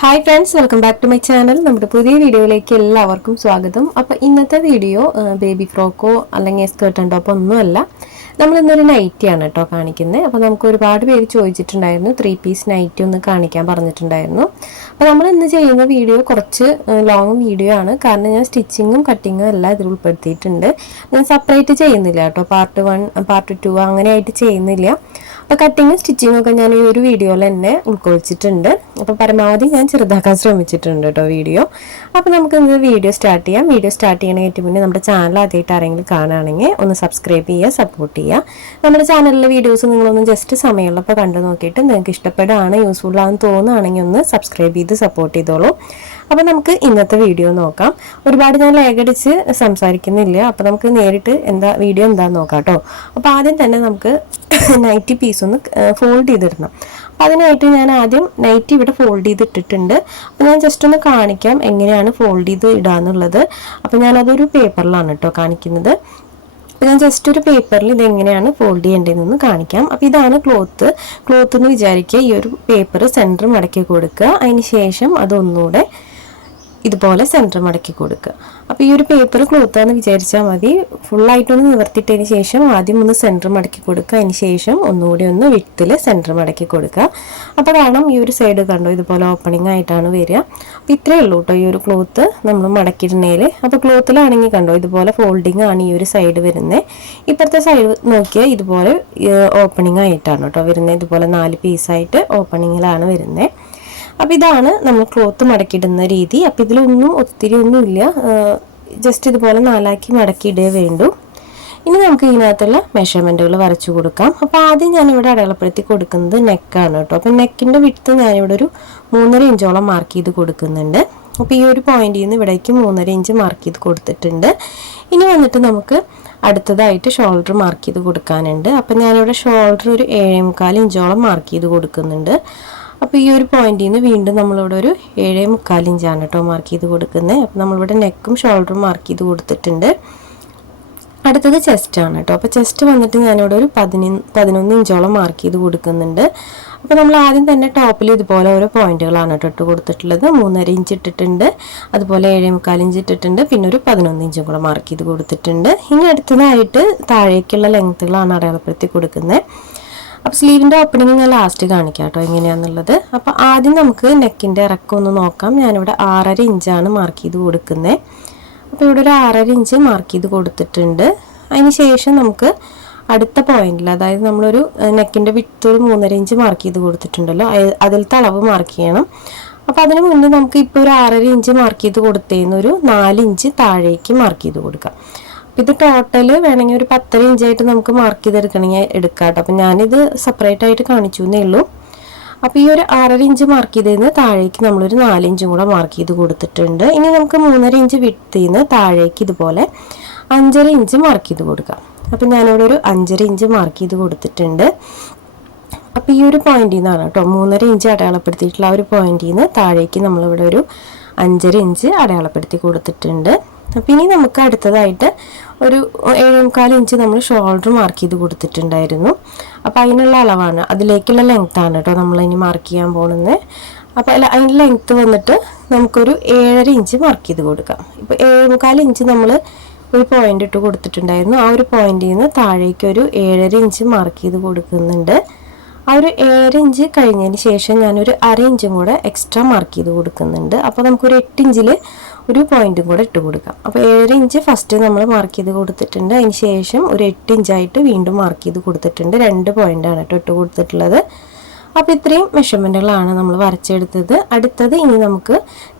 Hi friends, welcome back to my channel. നമ്മുടെ പുതിയ വീഡിയോയിലേക്ക് എല്ലാവർക്കും സ്വാഗതം. അപ്പോൾ ഇന്നത്തെ വീഡിയോ ബേബി ഫ്രോക്കോ അല്ലെങ്കിൽ സ്കേർട്ട് ആൻഡ് ടോപ്പോ ഒന്നുമല്ല. നമ്മളിന്നൊരു നൈറ്റിയാണ് കേട്ടോ കാണിക്കുന്നത്. അപ്പോൾ നമുക്ക് ഒരുപാട് പേര് ചോദിച്ചിട്ടുണ്ടായിരുന്നു 3 പീസ് നൈറ്റി ഒന്ന് കാണിക്കാൻ പറഞ്ഞിട്ടുണ്ടായിരുന്നു. അപ്പോൾ നമ്മൾ ഇന്ന് ചെയ്യുന്ന വീഡിയോ കുറച്ച് ലോങ് വീഡിയോ ആണ്. കാരണം ഞാൻ സ്റ്റിച്ചിങ്ങും കട്ടിങ്ങും എല്ലാം ഇതിൽ ഉൾപ്പെടുത്തിയിട്ടുണ്ട്. ഞാൻ സെപ്പറേറ്റ് ചെയ്യുന്നില്ല കേട്ടോ, പാർട്ട് 1 പാർട്ട് 2 അങ്ങനെയായിട്ട് ചെയ്യുന്നില്ല. അപ്പോൾ കട്ടിങ്ങും സ്റ്റിച്ചിങ്ങും ഒക്കെ ഞാൻ ഈ ഒരു വീഡിയോയിൽ തന്നെ ഉൾക്കൊള്ളിച്ചിട്ടുണ്ട്. അപ്പോൾ പരമാവധി ഞാൻ ചെറുതാക്കാൻ ശ്രമിച്ചിട്ടുണ്ട് കേട്ടോ വീഡിയോ. അപ്പോൾ നമുക്ക് ഇന്ന് വീഡിയോ സ്റ്റാർട്ട് ചെയ്യാം. വീഡിയോ സ്റ്റാർട്ട് ചെയ്യണതിന് മുന്നേ നമ്മുടെ ചാനൽ ആദ്യമായിട്ട് ആരെങ്കിലും കാണുകയാണെങ്കിൽ ഒന്ന് സബ്സ്ക്രൈബ് ചെയ്യുക, സപ്പോർട്ട് ചെയ്യുക. നമ്മുടെ ചാനലിലെ വീഡിയോസ് നിങ്ങളൊന്ന് ജസ്റ്റ് സമയമുള്ളപ്പോൾ കണ്ടു നോക്കിയിട്ട് നിങ്ങൾക്ക് ഇഷ്ടപ്പെടുകയാണ്, യൂസ്ഫുൾ ആണെന്ന് തോന്നുകയാണെങ്കിൽ ഒന്ന് സബ്സ്ക്രൈബ് ചെയ്ത് സപ്പോർട്ട് ചെയ്തോളൂ. അപ്പോൾ നമുക്ക് ഇന്നത്തെ വീഡിയോ നോക്കാം. ഒരുപാട് ഞാൻ ലേഖടിച്ച് സംസാരിക്കുന്നില്ല. അപ്പോൾ നമുക്ക് നേരിട്ട് വീഡിയോ എന്താണെന്ന് നോക്കാം കേട്ടോ. അപ്പോൾ ആദ്യം തന്നെ നമുക്ക് നൈറ്റി പീസ് ഒന്ന് ഫോൾഡ് ചെയ്തിടണം. അപ്പോൾ അതിനായിട്ട് ഞാൻ ആദ്യം നൈറ്റി ഇവിടെ ഫോൾഡ് ചെയ്തിട്ടിട്ടുണ്ട്. അപ്പോൾ ഞാൻ ജസ്റ്റ് ഒന്ന് കാണിക്കാം എങ്ങനെയാണ് ഫോൾഡ് ചെയ്ത് ഇടാന്നുള്ളത്. അപ്പോൾ ഞാനതൊരു പേപ്പറിലാണ് കേട്ടോ കാണിക്കുന്നത്. അപ്പോൾ ഞാൻ ജസ്റ്റ് ഒരു പേപ്പറിൽ ഇതെങ്ങനെയാണ് ഫോൾഡ് ചെയ്യേണ്ടതെന്ന് കാണിക്കാം. അപ്പോൾ ഇതാണ് ക്ലോത്ത് എന്ന് വിചാരിക്കുക. ഈ ഒരു പേപ്പർ സെൻറ്റർ മടക്കി കൊടുക്കുക. അതിന് ശേഷം അതൊന്നുകൂടെ ഇതുപോലെ സെൻറ്റർ മടക്കി കൊടുക്കുക. അപ്പോൾ ഈ ഒരു പേപ്പർ ക്ലോത്താന്ന് വിചാരിച്ചാൽ മതി. ഫുള്ളായിട്ടൊന്ന് നിവർത്തിയിട്ടതിന് ശേഷം ആദ്യം ഒന്ന് സെൻറ്റർ മടക്കി കൊടുക്കുക. അതിന് ശേഷം ഒന്നുകൂടി ഒന്ന് വിട്ടിൽ സെൻറ്റർ മടക്കി കൊടുക്കുക. അപ്പോൾ കാണാം ഈ ഒരു സൈഡ് കണ്ടോ, ഇതുപോലെ ഓപ്പണിംഗ് ആയിട്ടാണ് വരിക. അപ്പോൾ ഇത്രയേ ഉള്ളൂ കേട്ടോ ഈ ഒരു ക്ലോത്ത് നമ്മൾ മടക്കിയിടുന്നതിൽ. അപ്പോൾ ക്ലോത്തിലാണെങ്കിൽ കണ്ടോ ഇതുപോലെ ഫോൾഡിങ് ആണ് ഈ ഒരു സൈഡ് വരുന്നത്. ഇപ്പുറത്തെ സൈഡ് നോക്കിയാൽ ഇതുപോലെ ഓപ്പണിംഗ് ആയിട്ടാണ് കേട്ടോ വരുന്നത്. ഇതുപോലെ 4 പീസായിട്ട് ഓപ്പണിങ്ങിലാണ് വരുന്നത്. അപ്പോൾ ഇതാണ് നമ്മൾ ക്ലോത്ത് മടക്കിയിടുന്ന രീതി. അപ്പോൾ ഇതിലൊന്നും ഒത്തിരി ഒന്നുമില്ല, ജസ്റ്റ് ഇതുപോലെ 4ആക്കി മടക്കിയിടേ വേണ്ടൂ. ഇനി നമുക്ക് ഇതിനകത്തുള്ള മെഷർമെൻറ്റുകൾ വരച്ചു കൊടുക്കാം. അപ്പോൾ ആദ്യം ഞാനിവിടെ അടയാളപ്പെടുത്തി കൊടുക്കുന്നത് നെക്കാണ് കേട്ടോ. അപ്പോൾ നെക്കിൻ്റെ വിഡ്ത്ത് ഞാനിവിടെ ഒരു 3.5 ഇഞ്ചോളം മാർക്ക് ചെയ്ത് കൊടുക്കുന്നുണ്ട്. അപ്പോൾ ഈ ഒരു പോയിന്റിൽ നിന്ന് ഇവിടേക്ക് 3.5 ഇഞ്ച് മാർക്ക് ചെയ്ത് കൊടുത്തിട്ടുണ്ട്. ഇനി വന്നിട്ട് നമുക്ക് അടുത്തതായിട്ട് ഷോൾഡർ മാർക്ക് ചെയ്ത് കൊടുക്കാനുണ്ട്. അപ്പോൾ ഞാനിവിടെ ഷോൾഡർ ഒരു 7.25 ഇഞ്ചോളം മാർക്ക് ചെയ്ത് കൊടുക്കുന്നുണ്ട്. അപ്പോൾ ഈ ഒരു പോയിന്റിൽ നിന്ന് വീണ്ടും നമ്മളിവിടെ ഒരു 7.25 ഇഞ്ചാണ് കേട്ടോ മാർക്ക് ചെയ്ത് കൊടുക്കുന്നത്. അപ്പോൾ നമ്മളിവിടെ നെക്കും ഷോൾഡറും മാർക്ക് ചെയ്ത് കൊടുത്തിട്ടുണ്ട്. അടുത്തത് ചെസ്റ്റാണ് കേട്ടോ. അപ്പോൾ ചെസ്റ്റ് വന്നിട്ട് ഞാനിവിടെ ഒരു 11 ഇഞ്ചോളം മാർക്ക് ചെയ്ത് കൊടുക്കുന്നുണ്ട്. അപ്പോൾ നമ്മൾ ആദ്യം തന്നെ ടോപ്പിൽ ഇതുപോലെ ഓരോ പോയിന്റുകളാണ് കേട്ടോ ഇട്ട് കൊടുത്തിട്ടുള്ളത്. 3.5 ഇഞ്ച് ഇട്ടിട്ടുണ്ട്, അതുപോലെ 7.25 ഇഞ്ച് ഇട്ടിട്ടുണ്ട്, പിന്നെ ഒരു 11 ഇഞ്ചും കൂടെ മാർക്ക് ചെയ്ത് കൊടുത്തിട്ടുണ്ട്. ഇനി അടുത്തതായിട്ട് താഴേക്കുള്ള ലെങ്ത്തുകളാണ് അടയാളപ്പെടുത്തി കൊടുക്കുന്നത്. അപ്പോൾ സ്ലീവിൻ്റെ ഓപ്പണിങ് ഞാൻ ലാസ്റ്റ് കാണിക്കാം കേട്ടോ എങ്ങനെയാണെന്നുള്ളത്. അപ്പോൾ ആദ്യം നമുക്ക് നെക്കിൻ്റെ ഇറക്കം ഒന്ന് നോക്കാം. ഞാനിവിടെ 6.5 ഇഞ്ചാണ് മാർക്ക് ചെയ്ത് കൊടുക്കുന്നത്. അപ്പോൾ ഇവിടെ ഒരു 6.5 ഇഞ്ച് മാർക്ക് ചെയ്ത് കൊടുത്തിട്ടുണ്ട്. അതിന് ശേഷം നമുക്ക് അടുത്ത പോയിന്റിൽ, അതായത് നമ്മളൊരു നെക്കിൻ്റെ വിട്ട് ഒരു 3.5 ഇഞ്ച് മാർക്ക് ചെയ്ത് കൊടുത്തിട്ടുണ്ടല്ലോ, അതിലത്തെ അളവ് മാർക്ക് ചെയ്യണം. അപ്പോൾ അതിന് മുന്നേ നമുക്ക് ഇപ്പോൾ ഒരു 6.5 ഇഞ്ച് മാർക്ക് ചെയ്ത് കൊടുത്തതിന് ഒരു 4 ഇഞ്ച് താഴേക്ക് മാർക്ക് ചെയ്ത് കൊടുക്കാം. ഇത് ടോട്ടൽ വേണമെങ്കിൽ ഒരു 10 ഇഞ്ചായിട്ട് നമുക്ക് മാർക്ക് ചെയ്തെടുക്കണമെങ്കിൽ എടുക്കാം കേട്ടോ. അപ്പം ഞാനിത് സെപ്പറേറ്റ് ആയിട്ട് കാണിച്ചു എന്നേ ഉള്ളൂ. അപ്പോൾ ഈ ഒരു 6.5 ഇഞ്ച് മാർക്ക് ചെയ്തതിന് താഴേക്ക് നമ്മളൊരു 4 ഇഞ്ചും കൂടെ മാർക്ക് ചെയ്ത് കൊടുത്തിട്ടുണ്ട്. ഇനി നമുക്ക് 3.5 ഇഞ്ച് വിട്ടിന്ന് താഴേക്ക് ഇതുപോലെ 5.5 ഇഞ്ച് മാർക്ക് ചെയ്ത് കൊടുക്കാം. അപ്പം ഞാനിവിടെ ഒരു 5.5 ഇഞ്ച് മാർക്ക് ചെയ്ത് കൊടുത്തിട്ടുണ്ട്. അപ്പോൾ ഈ ഒരു പോയിന്റിൽ നിന്നാണ് കേട്ടോ 3.5 ഇഞ്ച് അടയാളപ്പെടുത്തിയിട്ടുള്ള ആ ഒരു പോയിന്റിൽ നിന്ന് താഴേക്ക് നമ്മളിവിടെ ഒരു 5.5 ഇഞ്ച് അടയാളപ്പെടുത്തി കൊടുത്തിട്ടുണ്ട്. അപ്പം ഇനി നമുക്ക് അടുത്തതായിട്ട് ഒരു 7.25 ഇഞ്ച് നമ്മൾ ഷോൾഡർ മാർക്ക് ചെയ്ത് കൊടുത്തിട്ടുണ്ടായിരുന്നു. അപ്പോൾ അതിനുള്ള അളവാണ്, അതിലേക്കുള്ള ലെങ്ത്താണ് കേട്ടോ നമ്മളിനി മാർക്ക് ചെയ്യാൻ പോകുന്നത്. അപ്പോൾ അതിൻ്റെ ലെങ്ത്ത് വന്നിട്ട് നമുക്കൊരു 7.5 ഇഞ്ച് മാർക്ക് ചെയ്ത് കൊടുക്കാം. ഇപ്പോൾ 7.25 ഇഞ്ച് നമ്മൾ ഒരു പോയിന്റ് ഇട്ട് കൊടുത്തിട്ടുണ്ടായിരുന്നു. ആ ഒരു പോയിന്റിൽ നിന്ന് താഴേക്ക് ഒരു 7.5 ഇഞ്ച് മാർക്ക് ചെയ്ത് കൊടുക്കുന്നുണ്ട്. ആ ഒരു 7.5 ഇഞ്ച് കഴിഞ്ഞതിന് ശേഷം ഞാനൊരു 1/2 ഇഞ്ചും കൂടെ എക്സ്ട്രാ മാർക്ക് ചെയ്ത് കൊടുക്കുന്നുണ്ട്. അപ്പോൾ നമുക്കൊരു 8 ഇഞ്ചിൽ ഒരു പോയിന്റും കൂടെ ഇട്ട് കൊടുക്കാം. അപ്പോൾ 7.5 ഇഞ്ച് ഫസ്റ്റ് നമ്മൾ മാർക്ക് ചെയ്ത് കൊടുത്തിട്ടുണ്ട്. അതിന് ശേഷം ഒരു 8 ഇഞ്ചായിട്ട് വീണ്ടും മാർക്ക് ചെയ്ത് കൊടുത്തിട്ടുണ്ട്. 2 പോയിന്റാണ് കേട്ടോ ഇട്ട് കൊടുത്തിട്ടുള്ളത്. അപ്പോൾ ഇത്രയും മെഷർമെൻറ്റുകളാണ് നമ്മൾ വരച്ചെടുത്തത്. അടുത്തത് ഇനി നമുക്ക്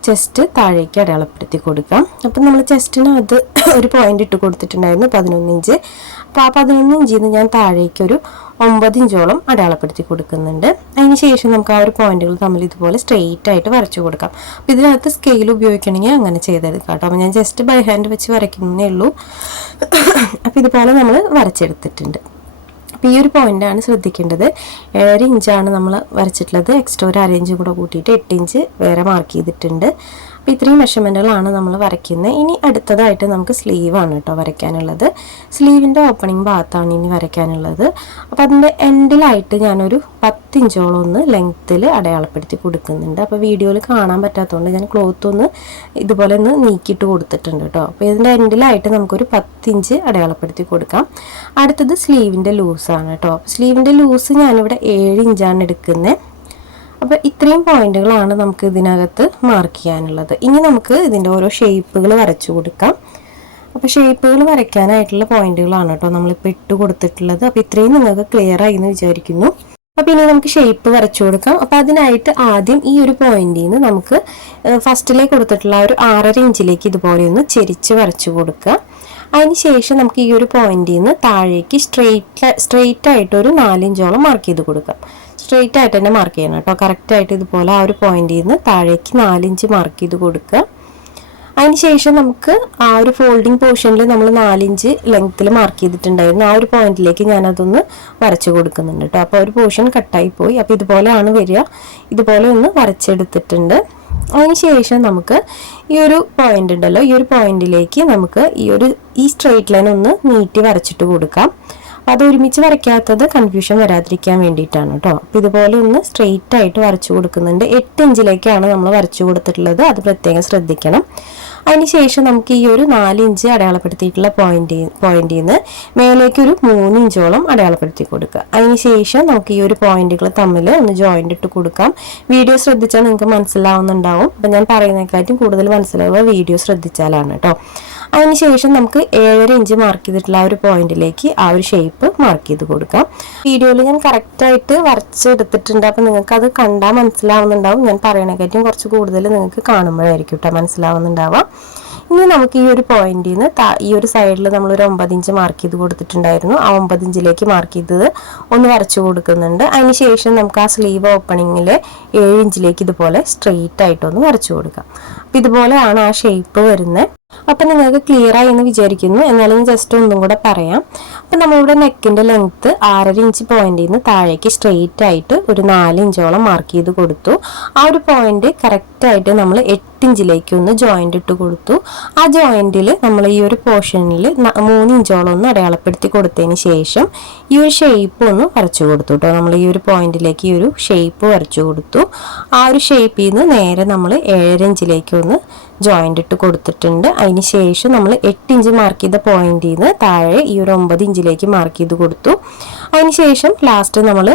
ചെസ്റ്റ് താഴേക്ക് അടയാളപ്പെടുത്തി കൊടുക്കാം. അപ്പം നമ്മൾ ചെസ്റ്റിനകത്ത് ഒരു പോയിന്റ് ഇട്ട് കൊടുത്തിട്ടുണ്ടായിരുന്നു 11 ഇഞ്ച്. അപ്പോൾ ആ 11 ഇഞ്ചിൽ നിന്ന് ഞാൻ താഴേക്ക് ഒരു 9 ഇഞ്ചോളം അടയാളപ്പെടുത്തി കൊടുക്കുന്നുണ്ട്. അതിന് ശേഷം നമുക്ക് ആ ഒരു പോയിന്റുകൾ തമ്മിൽ ഇതുപോലെ സ്ട്രെയിറ്റ് ആയിട്ട് വരച്ചു കൊടുക്കാം. അപ്പോൾ ഇതിനകത്ത് സ്കെയിൽ ഉപയോഗിക്കണമെങ്കിൽ അങ്ങനെ ചെയ്തെടുക്കാം കേട്ടോ. അപ്പോൾ ഞാൻ ജസ്റ്റ് ബൈ ഹാൻഡ് വെച്ച് വരയ്ക്കുന്നേ ഉള്ളൂ. അപ്പോൾ ഇതുപോലെ നമ്മൾ വരച്ചെടുത്തിട്ടുണ്ട്. അപ്പോൾ ഈ ഒരു പോയിൻ്റാണ് ശ്രദ്ധിക്കേണ്ടത്. 7 ഇഞ്ചാണ് നമ്മൾ വരച്ചിട്ടുള്ളത്. എക്സ്ട്രാ ഒരു 1/2 ഇഞ്ച് കൂടെ കൂട്ടിയിട്ട് 8 ഇഞ്ച് വേറെ മാർക്ക് ചെയ്തിട്ടുണ്ട്. അപ്പോൾ ഇത്രയും മെഷർമെൻറ്റുകളാണ് നമ്മൾ വരയ്ക്കുന്നത്. ഇനി അടുത്തതായിട്ട് നമുക്ക് സ്ലീവാണ് കേട്ടോ വരയ്ക്കാനുള്ളത്. സ്ലീവിൻ്റെ ഓപ്പണിംഗ് ഭാഗത്താണ് ഇനി വരയ്ക്കാനുള്ളത്. അപ്പോൾ അതിൻ്റെ എൻഡിലായിട്ട് ഞാനൊരു 10 ഇഞ്ചോളം ഒന്ന് ലെങ്ത്തിൽ അടയാളപ്പെടുത്തി കൊടുക്കുന്നുണ്ട്. അപ്പോൾ വീഡിയോയിൽ കാണാൻ പറ്റാത്തതുകൊണ്ട് ഞാൻ ക്ലോത്ത് ഒന്ന് ഇതുപോലെ ഒന്ന് നീക്കിയിട്ട് കൊടുത്തിട്ടുണ്ട് കേട്ടോ. അപ്പോൾ ഇതിൻ്റെ എൻഡിലായിട്ട് നമുക്കൊരു 10 ഇഞ്ച് അടയാളപ്പെടുത്തി കൊടുക്കാം. അടുത്തത് സ്ലീവിൻ്റെ ലൂസാണ് കേട്ടോ. സ്ലീവിൻ്റെ ലൂസ് ഞാനിവിടെ 7 ഇഞ്ചാണ് എടുക്കുന്നത്. അപ്പോൾ ഇത്രയും പോയിന്റുകളാണ് നമുക്ക് ഇതിനകത്ത് മാർക്ക് ചെയ്യാനുള്ളത്. ഇനി നമുക്ക് ഇതിൻ്റെ ഓരോ ഷേപ്പുകൾ വരച്ചു കൊടുക്കാം. അപ്പോൾ ഷേപ്പുകൾ വരയ്ക്കാനായിട്ടുള്ള പോയിന്റുകളാണ് കേട്ടോ നമ്മളിപ്പോൾ ഇട്ട് കൊടുത്തിട്ടുള്ളത്. അപ്പോൾ ഇത്രയും നിങ്ങൾക്ക് ക്ലിയർ ആയി എന്ന് വിചാരിക്കുന്നു. അപ്പോൾ ഇനി നമുക്ക് ഷേപ്പ് വരച്ചു കൊടുക്കാം. അപ്പോൾ അതിനായിട്ട് ആദ്യം ഈ ഒരു പോയിന്റിൽ നിന്ന് നമുക്ക് ഫസ്റ്റിലേക്ക് കൊടുത്തിട്ടുള്ള ഒരു 6.5 ഇഞ്ചിലേക്ക് ഇതുപോലെ ഒന്ന് ചെരിച്ച് വരച്ചു കൊടുക്കുക. അതിന് ശേഷം നമുക്ക് ഈ ഒരു പോയിന്റിൽ നിന്ന് താഴേക്ക് സ്ട്രെയിറ്റ് ആയിട്ട് ഒരു 4 ഇഞ്ചോളം മാർക്ക് ചെയ്ത് കൊടുക്കാം. സ്ട്രെയിറ്റ് ആയിട്ട് തന്നെ മാർക്ക് ചെയ്യണം കേട്ടോ. കറക്റ്റായിട്ട് ഇതുപോലെ ആ ഒരു പോയിന്റിൽ നിന്ന് താഴേക്ക് 4 ഇഞ്ച് മാർക്ക് ചെയ്ത് കൊടുക്കുക. അതിന് ശേഷം നമുക്ക് ആ ഒരു ഫോൾഡിങ് പോർഷനിൽ നമ്മൾ 4 ഇഞ്ച് ലെങ്ത്തിൽ മാർക്ക് ചെയ്തിട്ടുണ്ടായിരുന്നു. ആ ഒരു പോയിന്റിലേക്ക് ഞാനതൊന്ന് വരച്ചു കൊടുക്കുന്നുണ്ട് കേട്ടോ. അപ്പോൾ ഒരു പോർഷൻ കട്ടായി പോയി. അപ്പോൾ ഇതുപോലെയാണ് വരിക. ഇതുപോലെ ഒന്ന് വരച്ചെടുത്തിട്ടുണ്ട്. അതിന് ശേഷം നമുക്ക് ഈ ഒരു പോയിന്റ് ഉണ്ടല്ലോ, ഈ ഒരു പോയിന്റിലേക്ക് നമുക്ക് ഈ സ്ട്രെയിറ്റ് ലൈൻ ഒന്ന് നീട്ടി വരച്ചിട്ട് കൊടുക്കാം. അത് ഒരുമിച്ച് വരയ്ക്കാത്തത് കൺഫ്യൂഷൻ വരാതിരിക്കാൻ വേണ്ടിയിട്ടാണ് കേട്ടോ. അപ്പോൾ ഇതുപോലെ ഒന്ന് സ്ട്രെയിറ്റ് ആയിട്ട് വരച്ചു കൊടുക്കുന്നുണ്ട്. 8 ഇഞ്ചിലേക്കാണ് നമ്മൾ വരച്ചു കൊടുത്തിട്ടുള്ളത്. അത് പ്രത്യേകം ശ്രദ്ധിക്കണം. അതിനുശേഷം നമുക്ക് ഈ ഒരു 4 ഇഞ്ച് അടയാളപ്പെടുത്തിയിട്ടുള്ള പോയിന്റിൽ നിന്ന് മേലേക്ക് ഒരു 3 ഇഞ്ചോളം അടയാളപ്പെടുത്തി കൊടുക്കുക. അതിനുശേഷം നമുക്ക് ഈ ഒരു പോയിന്റുകൾ തമ്മിൽ ഒന്ന് ജോയിന്റ് ഇട്ട് കൊടുക്കാം. വീഡിയോ ശ്രദ്ധിച്ചാൽ നിങ്ങൾക്ക് മനസ്സിലാവുന്നുണ്ടാവും. അപ്പം ഞാൻ പറയുന്നതിനെക്കാട്ടും കൂടുതൽ മനസ്സിലാവുക വീഡിയോ ശ്രദ്ധിച്ചാലാണ് കേട്ടോ. അതിനുശേഷം നമുക്ക് 7.5 ഇഞ്ച് മാർക്ക് ചെയ്തിട്ടുള്ള ആ ഒരു പോയിന്റിലേക്ക് ആ ഒരു ഷേപ്പ് മാർക്ക് ചെയ്ത് കൊടുക്കാം. വീഡിയോയിൽ ഞാൻ കറക്റ്റായിട്ട് വരച്ചെടുത്തിട്ടുണ്ട്. അപ്പം നിങ്ങൾക്ക് അത് കണ്ടാൽ മനസ്സിലാവുന്നുണ്ടാവും. ഞാൻ പറയണേക്കാറ്റും കുറച്ച് കൂടുതൽ നിങ്ങൾക്ക് കാണുമ്പോഴായിരിക്കും കേട്ടോ മനസ്സിലാവുന്നുണ്ടാവാം. ഇനി നമുക്ക് ഈ ഒരു പോയിന്റിൽ നിന്ന് ഈ ഒരു സൈഡിൽ നമ്മളൊരു 9 ഇഞ്ച് മാർക്ക് ചെയ്ത് കൊടുത്തിട്ടുണ്ടായിരുന്നു. ആ 9 ഇഞ്ചിലേക്ക് മാർക്ക് ചെയ്തത് ഒന്ന് വരച്ചു കൊടുക്കുന്നുണ്ട്. അതിനുശേഷം നമുക്ക് ആ സ്ലീവ് ഓപ്പണിങ്ങിൽ 7 ഇഞ്ചിലേക്ക് ഇതുപോലെ സ്ട്രെയിറ്റ് ആയിട്ടൊന്ന് വരച്ചു കൊടുക്കാം. അപ്പം ഇതുപോലെയാണ് ആ ഷേപ്പ് വരുന്നത്. അപ്പം നിങ്ങൾക്ക് ക്ലിയർ ആയി എന്ന് വിചാരിക്കുന്നു. എന്നാലും ജസ്റ്റ് ഒന്നും കൂടെ പറയാം. അപ്പം നമ്മളിവിടെ നെക്കിൻ്റെ ലെങ്ത്ത് 6.5 ഇഞ്ച് പോയിന്റിൽ നിന്ന് താഴേക്ക് സ്ട്രെയിറ്റ് ആയിട്ട് ഒരു 4 ഇഞ്ചോളം മാർക്ക് ചെയ്ത് കൊടുത്തു. ആ ഒരു പോയിന്റ് കറക്റ്റായിട്ട് നമ്മൾ 8 ഇഞ്ചിലേക്ക് ഒന്ന് ജോയിന്റ് ഇട്ട് കൊടുത്തു. ആ ജോയിന്റിൽ നമ്മൾ ഈ ഒരു പോർഷനിൽ 3 ഇഞ്ചോളം ഒന്ന് അടയാളപ്പെടുത്തി കൊടുത്തതിന് ശേഷം ഈ ഒരു ഷേപ്പ് ഒന്ന് വരച്ചു കൊടുത്തു കേട്ടോ. നമ്മൾ ഈ ഒരു പോയിന്റിലേക്ക് ഈ ഒരു ഷേപ്പ് വരച്ചു കൊടുത്തു. ആ ഒരു ഷേപ്പിൽ നിന്ന് നേരെ നമ്മൾ 7.5 ഇഞ്ചിലേക്ക് ഒന്ന് ജോയിന്റ് ഇട്ട് കൊടുത്തിട്ടുണ്ട്. അതിന് ശേഷം നമ്മൾ 8 ഇഞ്ച് മാർക്ക് ചെയ്ത പോയിന്റിൽ നിന്ന് താഴെ ഈ ഒരു 9 ഇഞ്ചിലേക്ക് മാർക്ക് ചെയ്ത് കൊടുത്തു. അതിനുശേഷം ലാസ്റ്റ് നമ്മൾ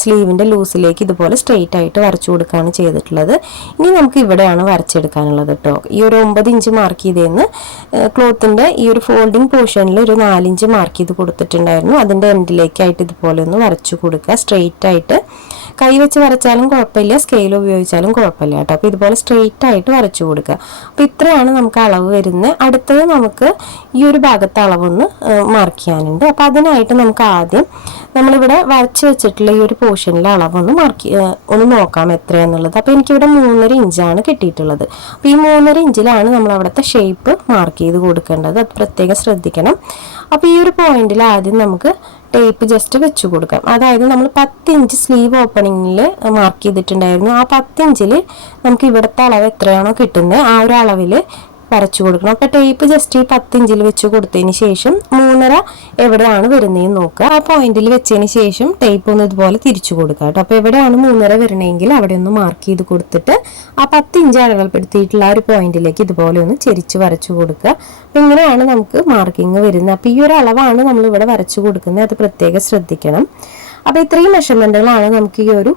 സ്ലീവിൻ്റെ ലൂസിലേക്ക് ഇതുപോലെ സ്ട്രെയിറ്റ് ആയിട്ട് വരച്ചു കൊടുക്കുകയാണ് ചെയ്തിട്ടുള്ളത്. ഇനി നമുക്ക് ഇവിടെയാണ് വരച്ചെടുക്കാനുള്ളത് കേട്ടോ. ഈ ഒരു 9 ഇഞ്ച് മാർക്ക് ചെയ്തതിന് ക്ലോത്തിൻ്റെ ഈ ഒരു ഫോൾഡിങ് പോർഷനിൽ ഒരു 4 ഇഞ്ച് മാർക്ക് ചെയ്ത് കൊടുത്തിട്ടുണ്ടായിരുന്നു. അതിൻ്റെ എൻഡിലേക്കായിട്ട് ഇതുപോലെ ഒന്ന് വരച്ചു കൊടുക്കുക. സ്ട്രെയിറ്റ് ആയിട്ട് കൈ വെച്ച് വരച്ചാലും കുഴപ്പമില്ല, സ്കെയിൽ ഉപയോഗിച്ചാലും കുഴപ്പമില്ല കേട്ടോ. അപ്പോൾ ഇതുപോലെ സ്ട്രെയിറ്റ് ആയിട്ട് വരച്ചു കൊടുക്കുക. അപ്പോൾ ഇത്രയാണ് നമുക്ക് അളവ് വരുന്നത്. അടുത്തത് നമുക്ക് ഈ ഒരു ഭാഗത്തെ അളവൊന്ന് മാർക്ക് ചെയ്യാനുണ്ട്. അപ്പോൾ അതിനായിട്ട് നമുക്ക് ആദ്യം നമ്മളിവിടെ വരച്ച് വെച്ചിട്ടുള്ള ഈ ഒരു പോർഷനിലെ അളവൊന്ന് ഒന്ന് നോക്കാം എത്രയാണെന്നുള്ളത്. അപ്പോൾ എനിക്കിവിടെ 3.5 ഇഞ്ചാണ് കിട്ടിയിട്ടുള്ളത്. അപ്പോൾ ഈ 3.5 ഇഞ്ചിലാണ് നമ്മൾ അവിടുത്തെ ഷേപ്പ് മാർക്ക് ചെയ്ത് കൊടുക്കേണ്ടത്. അത് പ്രത്യേകം ശ്രദ്ധിക്കണം. അപ്പോൾ ഈ ഒരു പോയിന്റിൽ ആദ്യം നമുക്ക് ടേപ്പ് ജസ്റ്റ് വെച്ച് കൊടുക്കാം. അതായത് നമ്മൾ 10 ഇഞ്ച് സ്ലീവ് ഓപ്പണിങ്ങിൽ മാർക്ക് ചെയ്തിട്ടുണ്ടായിരുന്നു. ആ 10 ഇഞ്ചിൽ നമുക്ക് ഇവിടുത്തെ അളവ് എത്രയാണോ കിട്ടുന്നത് ആ ഒരു അളവിൽ വരച്ചു കൊടുക്കണം. അപ്പോൾ ടേപ്പ് ജസ്റ്റ് ഈ 10 ഇഞ്ചിൽ വെച്ച് കൊടുത്തതിന് ശേഷം 3.5 എവിടെയാണ് വരുന്നതെന്ന് നോക്കുക. ആ പോയിന്റിൽ വെച്ചതിന് ശേഷം ടേപ്പ് ഒന്ന് ഇതുപോലെ തിരിച്ചു കൊടുക്കുക കേട്ടോ. അപ്പോൾ എവിടെയാണ് 3.5 വരണമെങ്കിൽ അവിടെ ഒന്ന് മാർക്ക് ചെയ്ത് കൊടുത്തിട്ട് ആ 10 ഇഞ്ച് അളവപ്പെടുത്തിയിട്ടുള്ള ആ ഒരു പോയിന്റിലേക്ക് ഇതുപോലെ ഒന്ന് ചെരിച്ച് വരച്ചു കൊടുക്കുക. അപ്പോൾ ഇങ്ങനെയാണ് നമുക്ക് മാർക്കിങ് വരുന്നത്. അപ്പോൾ ഈ ഒരു അളവാണ് നമ്മളിവിടെ വരച്ചു കൊടുക്കുന്നത്. അത് പ്രത്യേകം ശ്രദ്ധിക്കണം. അപ്പോൾ ഇത്രയും മെഷർമെൻറ്റുകളാണ് നമുക്ക് ഈ ഒരു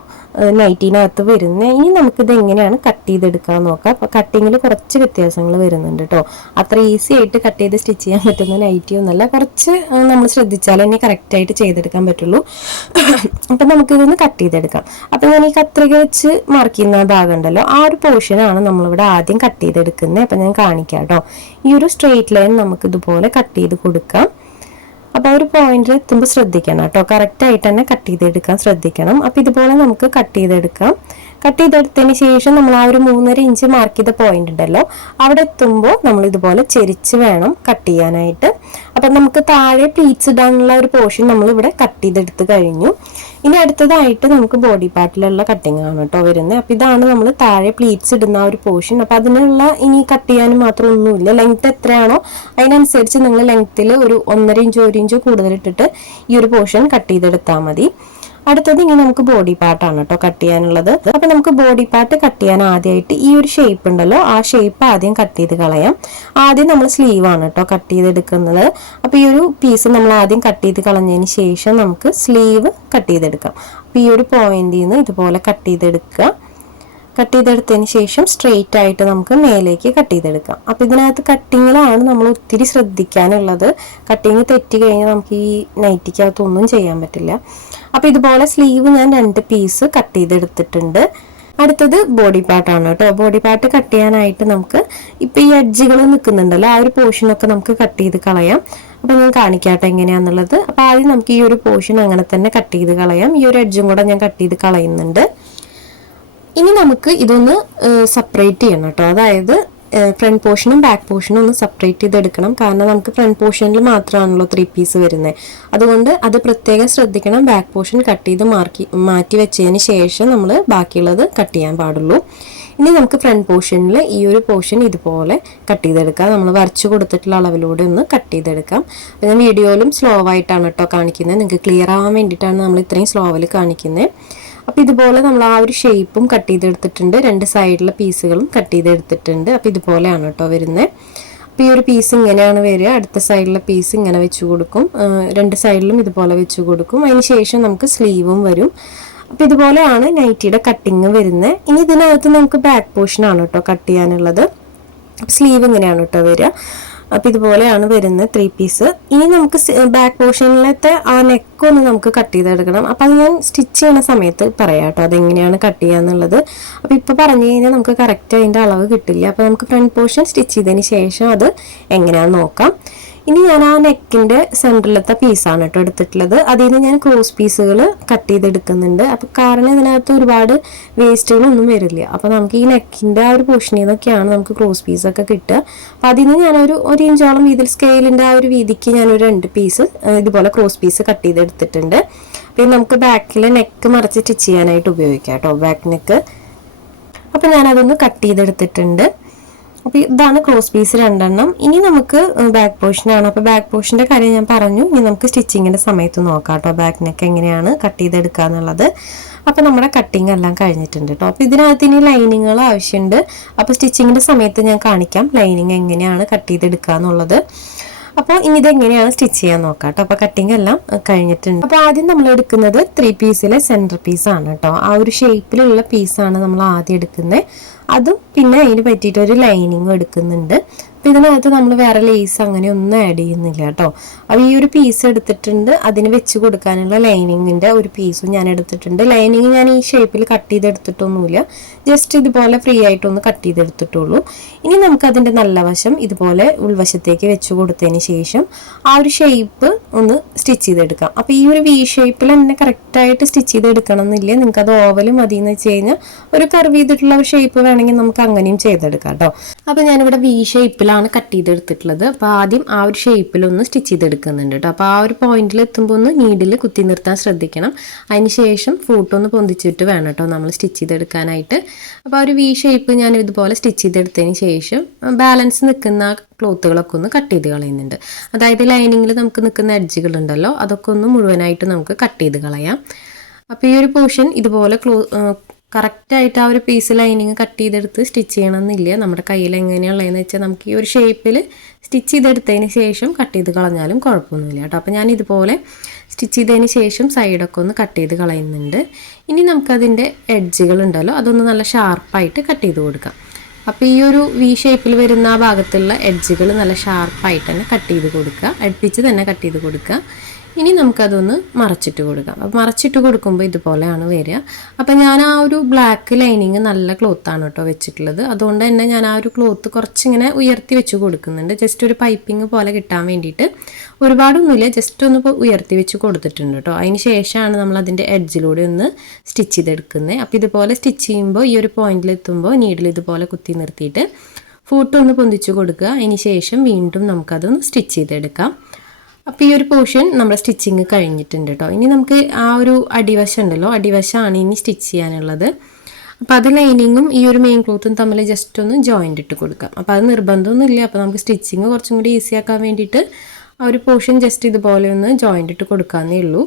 നൈറ്റിനകത്ത് വരുന്നത്. ഇനി നമുക്കിത് എങ്ങനെയാണ് കട്ട് ചെയ്തെടുക്കാൻ നോക്കാം. അപ്പോൾ കട്ടിങ്ങിൽ കുറച്ച് വ്യത്യാസങ്ങൾ വരുന്നുണ്ട് കേട്ടോ. അത്ര ഈസി ആയിട്ട് കട്ട് ചെയ്ത് സ്റ്റിച്ച് ചെയ്യാൻ പറ്റുന്ന നൈറ്റി ഒന്നല്ല. കുറച്ച് നമ്മൾ ശ്രദ്ധിച്ചാൽ തന്നെ കറക്റ്റായിട്ട് ചെയ്തെടുക്കാൻ പറ്റുള്ളൂ. അപ്പം നമുക്കിതൊന്ന് കട്ട് ചെയ്തെടുക്കാം. അപ്പം ഞാൻ ഈ കത്രിക വെച്ച് മാർക്ക് ചെയ്യുന്ന ഭാഗം ഉണ്ടല്ലോ, ആ ഒരു പോർഷനാണ് നമ്മളിവിടെ ആദ്യം കട്ട് ചെയ്തെടുക്കുന്നത്. അപ്പം ഞാൻ കാണിക്കാം കേട്ടോ. ഈ ഒരു സ്ട്രെയിറ്റ് ലൈൻ നമുക്കിതുപോലെ കട്ട് ചെയ്ത് കൊടുക്കാം. അപ്പോൾ ഒരു പോയിന്റിൽ എത്തുമ്പോൾ ശ്രദ്ധിക്കണം കേട്ടോ. കറക്റ്റായിട്ട് തന്നെ കട്ട് ചെയ്തെടുക്കാൻ ശ്രദ്ധിക്കണം. അപ്പോൾ ഇതുപോലെ നമുക്ക് കട്ട് ചെയ്തെടുക്കാം. കട്ട് ചെയ്തെടുത്തതിന് ശേഷം നമ്മൾ ആ ഒരു 3.5 ഇഞ്ച് മാർക്ക് ചെയ്ത പോയിന്റ് ഉണ്ടല്ലോ, അവിടെ എത്തുമ്പോൾ നമ്മൾ ഇതുപോലെ ചെരിച്ച് വേണം കട്ട് ചെയ്യാനായിട്ട്. അപ്പം നമുക്ക് താഴെ പ്ലീറ്റ്സ് ഇടാനുള്ള ഒരു പോർഷൻ നമ്മൾ ഇവിടെ കട്ട് ചെയ്തെടുത്ത് കഴിഞ്ഞു. ഇനി അടുത്തതായിട്ട് നമുക്ക് ബോഡി പാർട്ടിലുള്ള കട്ടിങ് ആണ് കേട്ടോ വരുന്നത്. അപ്പം ഇതാണ് നമ്മൾ താഴെ പ്ലീറ്റ്സ് ഇടുന്ന ആ ഒരു പോർഷൻ. അപ്പം അതിനുള്ള ഇനി കട്ട് ചെയ്യാനും മാത്രം ഒന്നുമില്ല. ലെങ്ത് എത്രയാണോ അതിനനുസരിച്ച് നിങ്ങൾ ലെങ്ത്തിൽ ഒരു 1.5 ഇഞ്ചോ 1 ഇഞ്ചോ കൂടുതൽ ഇട്ടിട്ട് ഈ ഒരു പോർഷൻ കട്ട് ചെയ്തെടുത്താൽ മതി. അടുത്തത് ഇനി നമുക്ക് ബോഡി പാർട്ടാണ് കേട്ടോ കട്ട് ചെയ്യാനുള്ളത്. അപ്പൊ നമുക്ക് ബോഡി പാർട്ട് കട്ട് ചെയ്യാൻ ആദ്യമായിട്ട് ഈ ഒരു ഷേപ്പ് ഉണ്ടല്ലോ, ആ ഷേപ്പ് ആദ്യം കട്ട് ചെയ്ത് കളയാം. ആദ്യം നമ്മൾ സ്ലീവ് ആണ് കേട്ടോ കട്ട് ചെയ്തെടുക്കുന്നത്. അപ്പൊ ഈ ഒരു പീസ് നമ്മൾ ആദ്യം കട്ട് ചെയ്ത് കളഞ്ഞതിന് ശേഷം നമുക്ക് സ്ലീവ് കട്ട് ചെയ്തെടുക്കാം. അപ്പൊ ഈ ഒരു പോയിന്റിൽ നിന്ന് ഇതുപോലെ കട്ട് ചെയ്തെടുക്കുക. കട്ട് ചെയ്തെടുത്തതിന് ശേഷം സ്ട്രെയിറ്റ് ആയിട്ട് നമുക്ക് മേലേക്ക് കട്ട് ചെയ്തെടുക്കാം. അപ്പം ഇതിനകത്ത് കട്ടിങ്ങിലാണ് നമ്മൾ ഒത്തിരി ശ്രദ്ധിക്കാനുള്ളത്. കട്ടിങ് തെറ്റി കഴിഞ്ഞാൽ നമുക്ക് ഈ നൈറ്റിക്കകത്ത് ഒന്നും ചെയ്യാൻ പറ്റില്ല. അപ്പം ഇതുപോലെ സ്ലീവ് ഞാൻ 2 പീസ് കട്ട് ചെയ്തെടുത്തിട്ടുണ്ട്. അടുത്തത് ബോഡി പാർട്ടാണ് കേട്ടോ. ബോഡി പാർട്ട് കട്ട് ചെയ്യാനായിട്ട് നമുക്ക് ഇപ്പം ഈ എഡ്ജുകൾ നിൽക്കുന്നുണ്ടല്ലോ, ആ ഒരു പോർഷനൊക്കെ നമുക്ക് കട്ട് ചെയ്ത് കളയാം. അപ്പം ഞാൻ കാണിക്കാട്ടെ എങ്ങനെയാണെന്നുള്ളത്. അപ്പം ആദ്യം നമുക്ക് ഈ ഒരു പോർഷൻ അങ്ങനെ തന്നെ കട്ട് ചെയ്ത് കളയാം. ഈ ഒരു എഡ്ജും കൂടെ ഞാൻ കട്ട് ചെയ്ത് കളയുന്നുണ്ട്. ഇനി നമുക്ക് ഇതൊന്ന് സെപ്പറേറ്റ് ചെയ്യണം കേട്ടോ. അതായത് ഫ്രണ്ട് പോർഷനും ബാക്ക് പോർഷനും ഒന്ന് സെപ്പറേറ്റ് ചെയ്തെടുക്കണം. കാരണം നമുക്ക് ഫ്രണ്ട് പോർഷനിൽ മാത്രമാണല്ലോ 3 പീസ് വരുന്നത്. അതുകൊണ്ട് അത് പ്രത്യേകം ശ്രദ്ധിക്കണം. ബാക്ക് പോർഷൻ കട്ട് ചെയ്ത് മാറ്റി വെച്ചതിന് ശേഷം നമ്മൾ ബാക്കിയുള്ളത് കട്ട് ചെയ്യാൻ പാടുള്ളൂ. ഇനി നമുക്ക് ഫ്രണ്ട് പോർഷനിൽ ഈ ഒരു പോർഷൻ ഇതുപോലെ കട്ട് ചെയ്തെടുക്കാം. നമ്മൾ വരച്ചു കൊടുത്തിട്ടുള്ള അളവിലൂടെ ഒന്ന് കട്ട് ചെയ്തെടുക്കാം. അപ്പോൾ ഞാൻ വീഡിയോയിലും സ്ലോ ആയിട്ടാണ് കേട്ടോ കാണിക്കുന്നത്. നിങ്ങൾക്ക് ക്ലിയർ ആവാൻ വേണ്ടിയിട്ടാണ് നമ്മൾ ഇത്രയും സ്ലോവിൽ കാണിക്കുന്നത്. അപ്പോൾ ഇതുപോലെ നമ്മൾ ആ ഒരു ഷേപ്പും കട്ട് ചെയ്തെടുത്തിട്ടുണ്ട്. 2 സൈഡിലെ പീസുകളും കട്ട് ചെയ്തെടുത്തിട്ടുണ്ട്. അപ്പോൾ ഇതുപോലെയാണ് കേട്ടോ വരുന്നത്. അപ്പോൾ ഈ ഒരു പീസ് ഇങ്ങനെയാണ് വരിക. അടുത്ത സൈഡിലെ പീസ് ഇങ്ങനെ വെച്ച് കൊടുക്കും. 2 സൈഡിലും ഇതുപോലെ വെച്ച് കൊടുക്കും. അതിന് ശേഷം നമുക്ക് സ്ലീവും വരും. അപ്പോൾ ഇതുപോലെയാണ് നൈറ്റിയുടെ കട്ടിങ് വരുന്നത്. ഇനി ഇതിനകത്ത് നമുക്ക് ബാക്ക് പോർഷനാണ് കേട്ടോ കട്ട് ചെയ്യാനുള്ളത്. സ്ലീവ് ഇങ്ങനെയാണ് കേട്ടോ വരിക. അപ്പോൾ ഇതുപോലെയാണ് വരുന്നത് 3 പീസ്. ഇനി നമുക്ക് ബാക്ക് പോർഷനിലത്തെ ആ നെക്കൊന്ന് നമുക്ക് കട്ട് ചെയ്തെടുക്കണം. അപ്പോൾ അത് ഞാൻ സ്റ്റിച്ച് ചെയ്യുന്ന സമയത്ത് പറയാം കേട്ടോ അതെങ്ങനെയാണ് കട്ട് ചെയ്യുക എന്നുള്ളത്. അപ്പോൾ ഇപ്പോൾ പറഞ്ഞു കഴിഞ്ഞാൽ നമുക്ക് കറക്റ്റ് അതിൻ്റെ അളവ് കിട്ടില്ല. അപ്പോൾ നമുക്ക് ഫ്രണ്ട് പോർഷൻ സ്റ്റിച്ച് ചെയ്തതിന് ശേഷം അത് എങ്ങനെയാണെന്ന് നോക്കാം. ഇനി ഞാൻ ആ നെക്കിൻ്റെ സെൻറ്ററിലത്തെ പീസാണ് കേട്ടോ എടുത്തിട്ടുള്ളത്. അതിൽ നിന്ന് ഞാൻ ക്രോസ് പീസുകൾ കട്ട് ചെയ്തെടുക്കുന്നുണ്ട്. അപ്പോൾ കാരണം ഇതിനകത്ത് ഒരുപാട് വേസ്റ്റുകളൊന്നും വരില്ല. അപ്പോൾ നമുക്ക് ഈ നെക്കിൻ്റെ ആ ഒരു പോർഷനിൽ നിന്നൊക്കെയാണ് നമുക്ക് ക്രോസ് പീസൊക്കെ കിട്ടുക. അപ്പോൾ അതിൽ നിന്ന് ഞാനൊരു 1 ഇഞ്ചോളം വീതിയിൽ സ്കെയിലിൻ്റെ ആ ഒരു വീതിക്ക് ഞാനൊരു 2 പീസ് ഇതുപോലെ ക്രോസ് പീസ് കട്ട് ചെയ്തെടുത്തിട്ടുണ്ട്. പിന്നെ നമുക്ക് ബാക്കിൽ നെക്ക് മറിച്ച് സ്റ്റിച്ച് ചെയ്യാനായിട്ട് ഉപയോഗിക്കാം കേട്ടോ, ബാക്ക് നെക്ക്. അപ്പോൾ ഞാനതൊന്ന് കട്ട് ചെയ്തെടുത്തിട്ടുണ്ട്. അപ്പോൾ ഇതാണ് ക്രോസ് പീസ് 2 എണ്ണം. ഇനി നമുക്ക് ബാക്ക് പോർഷനാണ്. അപ്പോൾ ബാക്ക് പോർഷൻ്റെ കാര്യം ഞാൻ പറഞ്ഞു. ഇനി നമുക്ക് സ്റ്റിച്ചിങ്ങിൻ്റെ സമയത്ത് നോക്കാം കേട്ടോ ബാക്ക് നെക്ക് എങ്ങനെയാണ് കട്ട് ചെയ്തെടുക്കുക എന്നുള്ളത്. അപ്പോൾ നമ്മുടെ കട്ടിങ് എല്ലാം കഴിഞ്ഞിട്ടുണ്ട് കേട്ടോ. അപ്പോൾ ഇതിനകത്ത് ഇനി ലൈനിങ്ങുകൾ ആവശ്യമുണ്ട്. അപ്പോൾ സ്റ്റിച്ചിങ്ങിൻ്റെ സമയത്ത് ഞാൻ കാണിക്കാം ലൈനിങ് എങ്ങനെയാണ് കട്ട് ചെയ്തെടുക്കുക എന്നുള്ളത്. അപ്പോൾ ഇനി ഇതെങ്ങനെയാണ് സ്റ്റിച്ച് ചെയ്യാൻ നോക്കാം കേട്ടോ. അപ്പോൾ കട്ടിങ് എല്ലാം കഴിഞ്ഞിട്ടുണ്ട്. അപ്പോൾ ആദ്യം നമ്മൾ എടുക്കുന്നത് 3 പീസിലെ സെൻറ്റർ പീസാണ് കേട്ടോ. ആ ഒരു ഷേപ്പിലുള്ള പീസാണ് നമ്മൾ ആദ്യം എടുക്കുന്നത്. അതും പിന്നെ അതിന് പറ്റിയിട്ട് ഒരു ലൈനിങ്ങും എടുക്കുന്നുണ്ട്. അപ്പോൾ ഇതിനകത്ത് നമ്മൾ വേറെ ലേസ് അങ്ങനെ ഒന്നും ആഡ് ചെയ്യുന്നില്ല കേട്ടോ. അപ്പോൾ ഈ ഒരു പീസ് എടുത്തിട്ടുണ്ട്. അതിന് വെച്ച് കൊടുക്കാനുള്ള ലൈനിങ്ങിൻ്റെ ഒരു പീസും ഞാൻ എടുത്തിട്ടുണ്ട്. ലൈനിങ് ഞാൻ ഈ ഷേപ്പിൽ കട്ട് ചെയ്തെടുത്തിട്ടൊന്നുമില്ല, ജസ്റ്റ് ഇതുപോലെ ഫ്രീ ആയിട്ടൊന്ന് കട്ട് ചെയ്തെടുത്തിട്ടുള്ളൂ. ഇനി നമുക്കതിൻ്റെ നല്ല വശം ഇതുപോലെ ഉൾവശത്തേക്ക് വെച്ച് കൊടുത്തതിന് ശേഷം ആ ഒരു ഷേപ്പ് ഒന്ന് സ്റ്റിച്ച് ചെയ്തെടുക്കാം. അപ്പോൾ ഈ ഒരു വി ഷേപ്പിൽ തന്നെ കറക്റ്റായിട്ട് സ്റ്റിച്ച് ചെയ്തെടുക്കണം എന്നില്ല. നിങ്ങൾക്കത് ഓവൽ മതി എന്ന് വെച്ച് കഴിഞ്ഞാൽ ഒരു കർവ് ചെയ്തിട്ടുള്ള ഒരു ഷേപ്പ് വേണമെങ്കിൽ നമുക്ക് അങ്ങനെയും ചെയ്തെടുക്കാം കേട്ടോ. അപ്പോൾ ഞാനിവിടെ വി ഷേപ്പിലാണ് കട്ട് ചെയ്തെടുത്തിട്ടുള്ളത്. അപ്പോൾ ആദ്യം ആ ഒരു ഷേപ്പിലൊന്ന് സ്റ്റിച്ച് ചെയ്തെടുക്കുന്നുണ്ട് കേട്ടോ. അപ്പോൾ ആ ഒരു പോയിന്റിൽ എത്തുമ്പോൾ ഒന്ന് നീഡിൽ കുത്തി നിർത്താൻ ശ്രദ്ധിക്കണം. അതിന് ശേഷം ഫൂട്ടൊന്ന് പൊന്തിച്ചിട്ട് വേണം കേട്ടോ നമ്മൾ സ്റ്റിച്ച് ചെയ്തെടുക്കാനായിട്ട്. അപ്പോൾ ആ ഒരു വി ഷേപ്പ് ഞാൻ ഇതുപോലെ സ്റ്റിച്ച് ചെയ്തെടുത്തതിന് ശേഷം ബാലൻസ് നിൽക്കുന്ന ക്ലോത്തുകളൊക്കെ ഒന്ന് കട്ട് ചെയ്ത് കളയുന്നുണ്ട്. അതായത് ലൈനിങ്ങിൽ നമുക്ക് നിൽക്കുന്ന എഡ്ജുകളുണ്ടല്ലോ, അതൊക്കെ ഒന്ന് മുഴുവനായിട്ട് നമുക്ക് കട്ട് ചെയ്ത് കളയാം. അപ്പോൾ ഈ ഒരു പോർഷൻ ഇതുപോലെ കറക്റ്റായിട്ട് ആ ഒരു പീസ് ലൈനിങ് കട്ട് ചെയ്തെടുത്ത് സ്റ്റിച്ച് ചെയ്യണമെന്നില്ല. നമ്മുടെ കയ്യിൽ എങ്ങനെയുള്ളതെന്ന് വെച്ചാൽ നമുക്ക് ഈ ഒരു ഷേപ്പിൽ സ്റ്റിച്ച് ചെയ്തെടുത്തതിന് ശേഷം കട്ട് ചെയ്ത് കളഞ്ഞാലും കുഴപ്പമൊന്നുമില്ല കേട്ടോ. അപ്പോൾ ഞാൻ ഇതുപോലെ സ്റ്റിച്ച് ചെയ്തതിന് ശേഷം സൈഡൊക്കെ ഒന്ന് കട്ട് ചെയ്ത് കളയുന്നുണ്ട്. ഇനി നമുക്കതിൻ്റെ എഡ്ജുകളുണ്ടല്ലോ അതൊന്ന് നല്ല ഷാർപ്പായിട്ട് കട്ട് ചെയ്ത് കൊടുക്കാം. അപ്പോൾ ഈ ഒരു വി ഷേപ്പിൽ വരുന്ന ആ ഭാഗത്തുള്ള എഡ്ജുകൾ നല്ല ഷാർപ്പായിട്ട് തന്നെ കട്ട് ചെയ്ത് കൊടുക്കുക, അടുപ്പിച്ച് തന്നെ കട്ട് ചെയ്ത് കൊടുക്കുക. ഇനി നമുക്കതൊന്ന് മറച്ചിട്ട് കൊടുക്കാം. അപ്പോൾ മറച്ചിട്ട് കൊടുക്കുമ്പോൾ ഇതുപോലെയാണ് വരിക. അപ്പോൾ ഞാൻ ആ ഒരു ബ്ലാക്ക് ലൈനിങ് നല്ല ക്ലോത്താണ് കേട്ടോ വെച്ചിട്ടുള്ളത്. അതുകൊണ്ട് തന്നെ ഞാൻ ആ ഒരു ക്ലോത്ത് കുറച്ചിങ്ങനെ ഉയർത്തി വെച്ച് കൊടുക്കുന്നുണ്ട്. ജസ്റ്റ് ഒരു പൈപ്പിംഗ് പോലെ കിട്ടാൻ വേണ്ടിയിട്ട്. ഒരുപാടൊന്നുമില്ല, ജസ്റ്റ് ഒന്ന് ഉയർത്തി വെച്ച് കൊടുത്തിട്ടുണ്ട് കേട്ടോ. അതിന് ശേഷമാണ് നമ്മൾ അതിൻ്റെ എഡ്ജിലൂടെ ഒന്ന് സ്റ്റിച്ച് ചെയ്തെടുക്കുന്നത്. അപ്പോൾ ഇതുപോലെ സ്റ്റിച്ച് ചെയ്യുമ്പോൾ ഈ ഒരു പോയിന്റിലെത്തുമ്പോൾ നീഡിൽ ഇതുപോലെ കുത്തി നിർത്തിയിട്ട് ഫൂട്ട് ഒന്ന് പൊന്തിച്ച് കൊടുക്കുക. അതിന് ശേഷം വീണ്ടും നമുക്കതൊന്ന് സ്റ്റിച്ച് ചെയ്തെടുക്കാം. അപ്പോൾ ഈ ഒരു പോർഷൻ നമ്മുടെ സ്റ്റിച്ചിങ് കഴിഞ്ഞിട്ടുണ്ട് കേട്ടോ. ഇനി നമുക്ക് ആ ഒരു അടിവശം ഉണ്ടല്ലോ, അടിവശമാണ് ഇനി സ്റ്റിച്ച് ചെയ്യാനുള്ളത്. അപ്പോൾ അത് ലൈനിങ്ങും ഈ ഒരു മെയിൻ ക്ലോത്തും തമ്മിൽ ജസ്റ്റ് ഒന്ന് ജോയിൻ്റ് ഇട്ട് കൊടുക്കാം. അപ്പോൾ അത് നിർബന്ധമൊന്നുമില്ല. അപ്പോൾ നമുക്ക് സ്റ്റിച്ചിങ് കുറച്ചും കൂടി ഈസി ആക്കാൻ വേണ്ടിയിട്ട് ആ ഒരു പോർഷൻ ജസ്റ്റ് ഇതുപോലെ ഒന്ന് ജോയിൻ്റ് ഇട്ട് കൊടുക്കാമെന്നേ ഉള്ളൂ.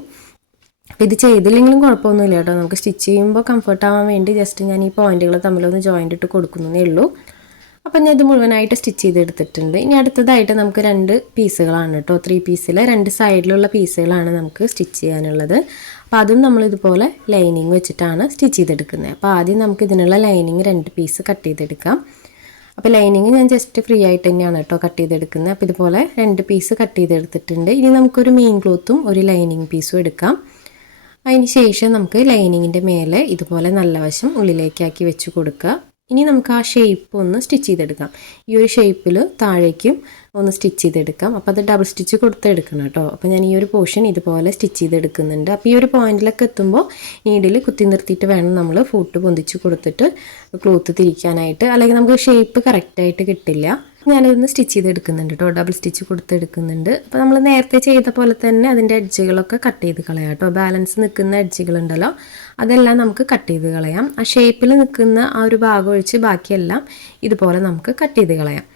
അപ്പോൾ ഇത് ചെയ്തില്ലെങ്കിലും കുഴപ്പമൊന്നുമില്ല കേട്ടോ. നമുക്ക് സ്റ്റിച്ച് ചെയ്യുമ്പോൾ കംഫർട്ട് ആവാൻ വേണ്ടി ജസ്റ്റ് ഞാൻ ഈ പോയിന്റുകൾ തമ്മിലൊന്ന് ജോയിൻ്റ് ഇട്ട് കൊടുക്കുന്നതേ ഉള്ളൂ. അപ്പം ഞാൻ ഇത് മുഴുവനായിട്ട് സ്റ്റിച്ച് ചെയ്തെടുത്തിട്ടുണ്ട്. ഇനി അടുത്തതായിട്ട് നമുക്ക് 2 പീസുകളാണ് കേട്ടോ. 3 പീസിൽ 2 സൈഡിലുള്ള പീസുകളാണ് നമുക്ക് സ്റ്റിച്ച് ചെയ്യാനുള്ളത്. അപ്പോൾ അതും നമ്മളിതുപോലെ ലൈനിങ് വെച്ചിട്ടാണ് സ്റ്റിച്ച് ചെയ്തെടുക്കുന്നത്. അപ്പോൾ ആദ്യം നമുക്ക് ഇതിനുള്ള ലൈനിങ് 2 പീസ് കട്ട് ചെയ്തെടുക്കാം. അപ്പോൾ ലൈനിങ് ഞാൻ ജസ്റ്റ് ഫ്രീ ആയിട്ട് തന്നെയാണ് കേട്ടോ കട്ട് ചെയ്തെടുക്കുന്നത്. അപ്പോൾ ഇതുപോലെ 2 പീസ് കട്ട് ചെയ്തെടുത്തിട്ടുണ്ട്. ഇനി നമുക്കൊരു മെയിൻ ക്ലോത്തും ഒരു ലൈനിങ് പീസും എടുക്കാം. അതിന് ശേഷം നമുക്ക് ലൈനിങ്ങിൻ്റെ മേലെ ഇതുപോലെ നല്ല വശം ഉള്ളിലേക്കാക്കി വെച്ച് കൊടുക്കുക. ഇനി നമുക്ക് ആ ഷേപ്പ് ഒന്ന് സ്റ്റിച്ച് ചെയ്തെടുക്കാം. ഈ ഒരു ഷേപ്പിൽ താഴേക്കും ഒന്ന് സ്റ്റിച്ച് ചെയ്തെടുക്കാം. അപ്പോൾ അത് ഡബിൾ സ്റ്റിച്ച് കൊടുത്തെടുക്കണം കേട്ടോ. അപ്പോൾ ഞാൻ ഈ ഒരു പോർഷൻ ഇതുപോലെ സ്റ്റിച്ച് ചെയ്തെടുക്കുന്നുണ്ട്. അപ്പോൾ ഈ ഒരു പോയിന്റിലൊക്കെ എത്തുമ്പോൾ നീഡിൽ കുത്തി നിർത്തിയിട്ട് വേണം നമ്മൾ ഫൂട്ട് പൊന്തിച്ച് കൊടുത്തിട്ട് ക്ലോത്ത് തിരിക്കാനായിട്ട്, അല്ലെങ്കിൽ നമുക്ക് ഷേപ്പ് കറക്റ്റായിട്ട് കിട്ടില്ല. ഞാനതൊന്ന് സ്റ്റിച്ച് ചെയ്തെടുക്കുന്നുണ്ട് കേട്ടോ, ഡബിൾ സ്റ്റിച്ച് കൊടുത്തെടുക്കുന്നുണ്ട്. അപ്പോൾ നമ്മൾ നേരത്തെ ചെയ്ത പോലെ തന്നെ അതിൻ്റെ എഡ്ജുകളൊക്കെ കട്ട് ചെയ്ത് കളയാം കേട്ടോ. ബാലൻസ് നിൽക്കുന്ന എഡ്ജുകളുണ്ടല്ലോ, അതെല്ലാം നമുക്ക് കട്ട് ചെയ്ത് കളയാം. ആ ഷേപ്പിൽ നിൽക്കുന്ന ആ ഒരു ഭാഗം ഒഴിച്ച് ബാക്കിയെല്ലാം ഇതുപോലെ നമുക്ക് കട്ട് ചെയ്ത് കളയാം.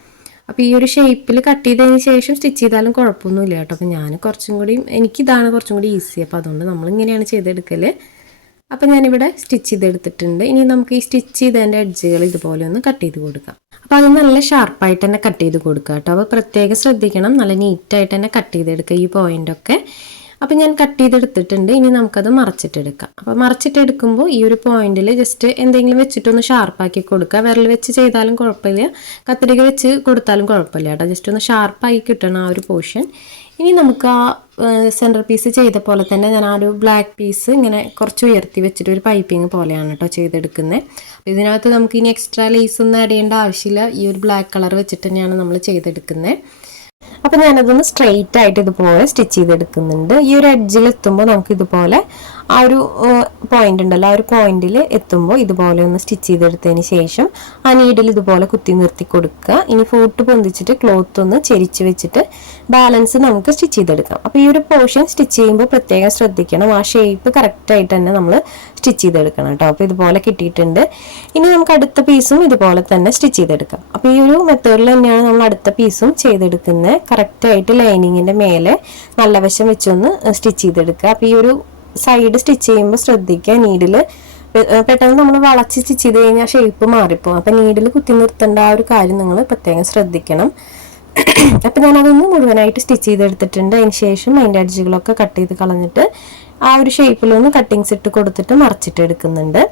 അപ്പോൾ ഈ ഒരു ഷേപ്പിൽ കട്ട് ചെയ്തതിന് ശേഷം സ്റ്റിച്ച് ചെയ്താലും കുഴപ്പമൊന്നുമില്ല കേട്ടോ. അപ്പോൾ ഞാൻ എനിക്കിതാണ് കുറച്ചും കൂടി ഈസി. അപ്പോൾ അതുകൊണ്ട് നമ്മളിങ്ങനെയാണ് ചെയ്തെടുക്കൽ. അപ്പോൾ ഞാനിവിടെ സ്റ്റിച്ച് ചെയ്തെടുത്തിട്ടുണ്ട്. ഇനി നമുക്ക് ഈ സ്റ്റിച്ച് ചെയ്തതിൻ്റെ എഡ്ജുകൾ ഇതുപോലെ ഒന്ന് കട്ട് ചെയ്ത് കൊടുക്കാം. അപ്പോൾ അത് നല്ല ഷാർപ്പായിട്ട് തന്നെ കട്ട് ചെയ്ത് കൊടുക്കുക കേട്ടോ. അപ്പോൾ പ്രത്യേകം ശ്രദ്ധിക്കണം, നല്ല നീറ്റായിട്ട് തന്നെ കട്ട് ചെയ്തെടുക്കുക ഈ പോയിൻ്റൊക്കെ. അപ്പോൾ ഞാൻ കട്ട് ചെയ്തെടുത്തിട്ടുണ്ട്. ഇനി നമുക്കത് മറച്ചിട്ടെടുക്കാം. അപ്പോൾ മറച്ചിട്ടെടുക്കുമ്പോൾ ഈ ഒരു പോയിന്റിൽ ജസ്റ്റ് എന്തെങ്കിലും വെച്ചിട്ടൊന്ന് ഷാർപ്പാക്കി കൊടുക്കുക. വിരൽ വെച്ച് ചെയ്താലും കുഴപ്പമില്ല, കത്രിക വെച്ച് കൊടുത്താലും കുഴപ്പമില്ല കേട്ടോ. ജസ്റ്റ് ഒന്ന് ഷാർപ്പാക്കി കിട്ടണം ആ ഒരു പോർഷൻ. ഇനി നമുക്ക് ആ സെൻറ്റർ പീസ് ചെയ്ത പോലെ തന്നെ ഞാൻ ആ ഒരു ബ്ലാക്ക് പീസ് ഇങ്ങനെ കുറച്ച് ഉയർത്തി വെച്ചിട്ട് ഒരു പൈപ്പിംഗ് പോലെയാണ് കേട്ടോ ചെയ്തെടുക്കുന്നത്. ഇതിനകത്ത് നമുക്ക് ഇനി എക്സ്ട്രാ ലേസ് ഒന്നും ആഡ് ചെയ്യേണ്ട ആവശ്യമില്ല. ഈ ഒരു ബ്ലാക്ക് കളർ വെച്ചിട്ട് തന്നെയാണ് നമ്മൾ ചെയ്തെടുക്കുന്നത്. അപ്പോൾ ഞാനതൊന്ന് സ്ട്രെയിറ്റ് ആയിട്ട് ഇതുപോലെ സ്റ്റിച്ച് ചെയ്തെടുക്കുന്നുണ്ട്. ഈ ഒരു എഡ്ജിൽ എത്തുമ്പോൾ നമുക്ക് ഇതുപോലെ ആ ഒരു പോയിന്റ് ഉണ്ടല്ലോ, ആ ഒരു പോയിന്റിൽ എത്തുമ്പോൾ ഇതുപോലെ ഒന്ന് സ്റ്റിച്ച് ചെയ്തെടുത്തതിന് ശേഷം ആ നീഡിൽ ഇതുപോലെ കുത്തി നിർത്തി കൊടുക്കുക. ഇനി ഫൂട്ട് പൊന്തിച്ചിട്ട് ക്ലോത്ത് ഒന്ന് ചെരിച്ച് വെച്ചിട്ട് ബാലൻസ് നമുക്ക് സ്റ്റിച്ച് ചെയ്തെടുക്കാം. അപ്പോൾ ഈ ഒരു പോർഷൻ സ്റ്റിച്ച് ചെയ്യുമ്പോൾ പ്രത്യേകം ശ്രദ്ധിക്കണം, ആ ഷേപ്പ് കറക്റ്റായിട്ട് തന്നെ നമ്മൾ സ്റ്റിച്ച് ചെയ്തെടുക്കണം കേട്ടോ. അപ്പോൾ ഇതുപോലെ കിട്ടിയിട്ടുണ്ട്. ഇനി നമുക്ക് അടുത്ത പീസും ഇതുപോലെ തന്നെ സ്റ്റിച്ച് ചെയ്തെടുക്കാം. അപ്പോൾ ഈ ഒരു മെത്തേഡിൽ തന്നെയാണ് നമ്മൾ അടുത്ത പീസും ചെയ്തെടുക്കുന്നത്. കറക്റ്റായിട്ട് ലൈനിങ്ങിൻ്റെ മേലെ നല്ല വശം വെച്ചൊന്ന് സ്റ്റിച്ച് ചെയ്തെടുക്കുക. അപ്പോൾ ഈ ഒരു സൈഡ് സ്റ്റിച്ച് ചെയ്യുമ്പോൾ ശ്രദ്ധിക്കുക, നീഡിൽ പെട്ടെന്ന് നമ്മൾ വളച്ച് സ്റ്റിച്ച് ചെയ്ത് കഴിഞ്ഞാൽ ഷേപ്പ് മാറിപ്പോകും. അപ്പം നീഡിൽ കുത്തി നിർത്തേണ്ട ആ ഒരു കാര്യം നിങ്ങൾ പ്രത്യേകം ശ്രദ്ധിക്കണം. അപ്പം ഞാനതൊന്ന് മുഴുവനായിട്ട് സ്റ്റിച്ച് ചെയ്തെടുത്തിട്ടുണ്ട്. അതിന് ശേഷം അതിൻ്റെ എഡ്ജുകളൊക്കെ കട്ട് ചെയ്ത് കളഞ്ഞിട്ട് ആ ഒരു ഷേപ്പിലൊന്ന് കട്ടിങ്സ് ഇട്ട് കൊടുത്തിട്ട് മറച്ചിട്ട് എടുക്കുന്നുണ്ട്.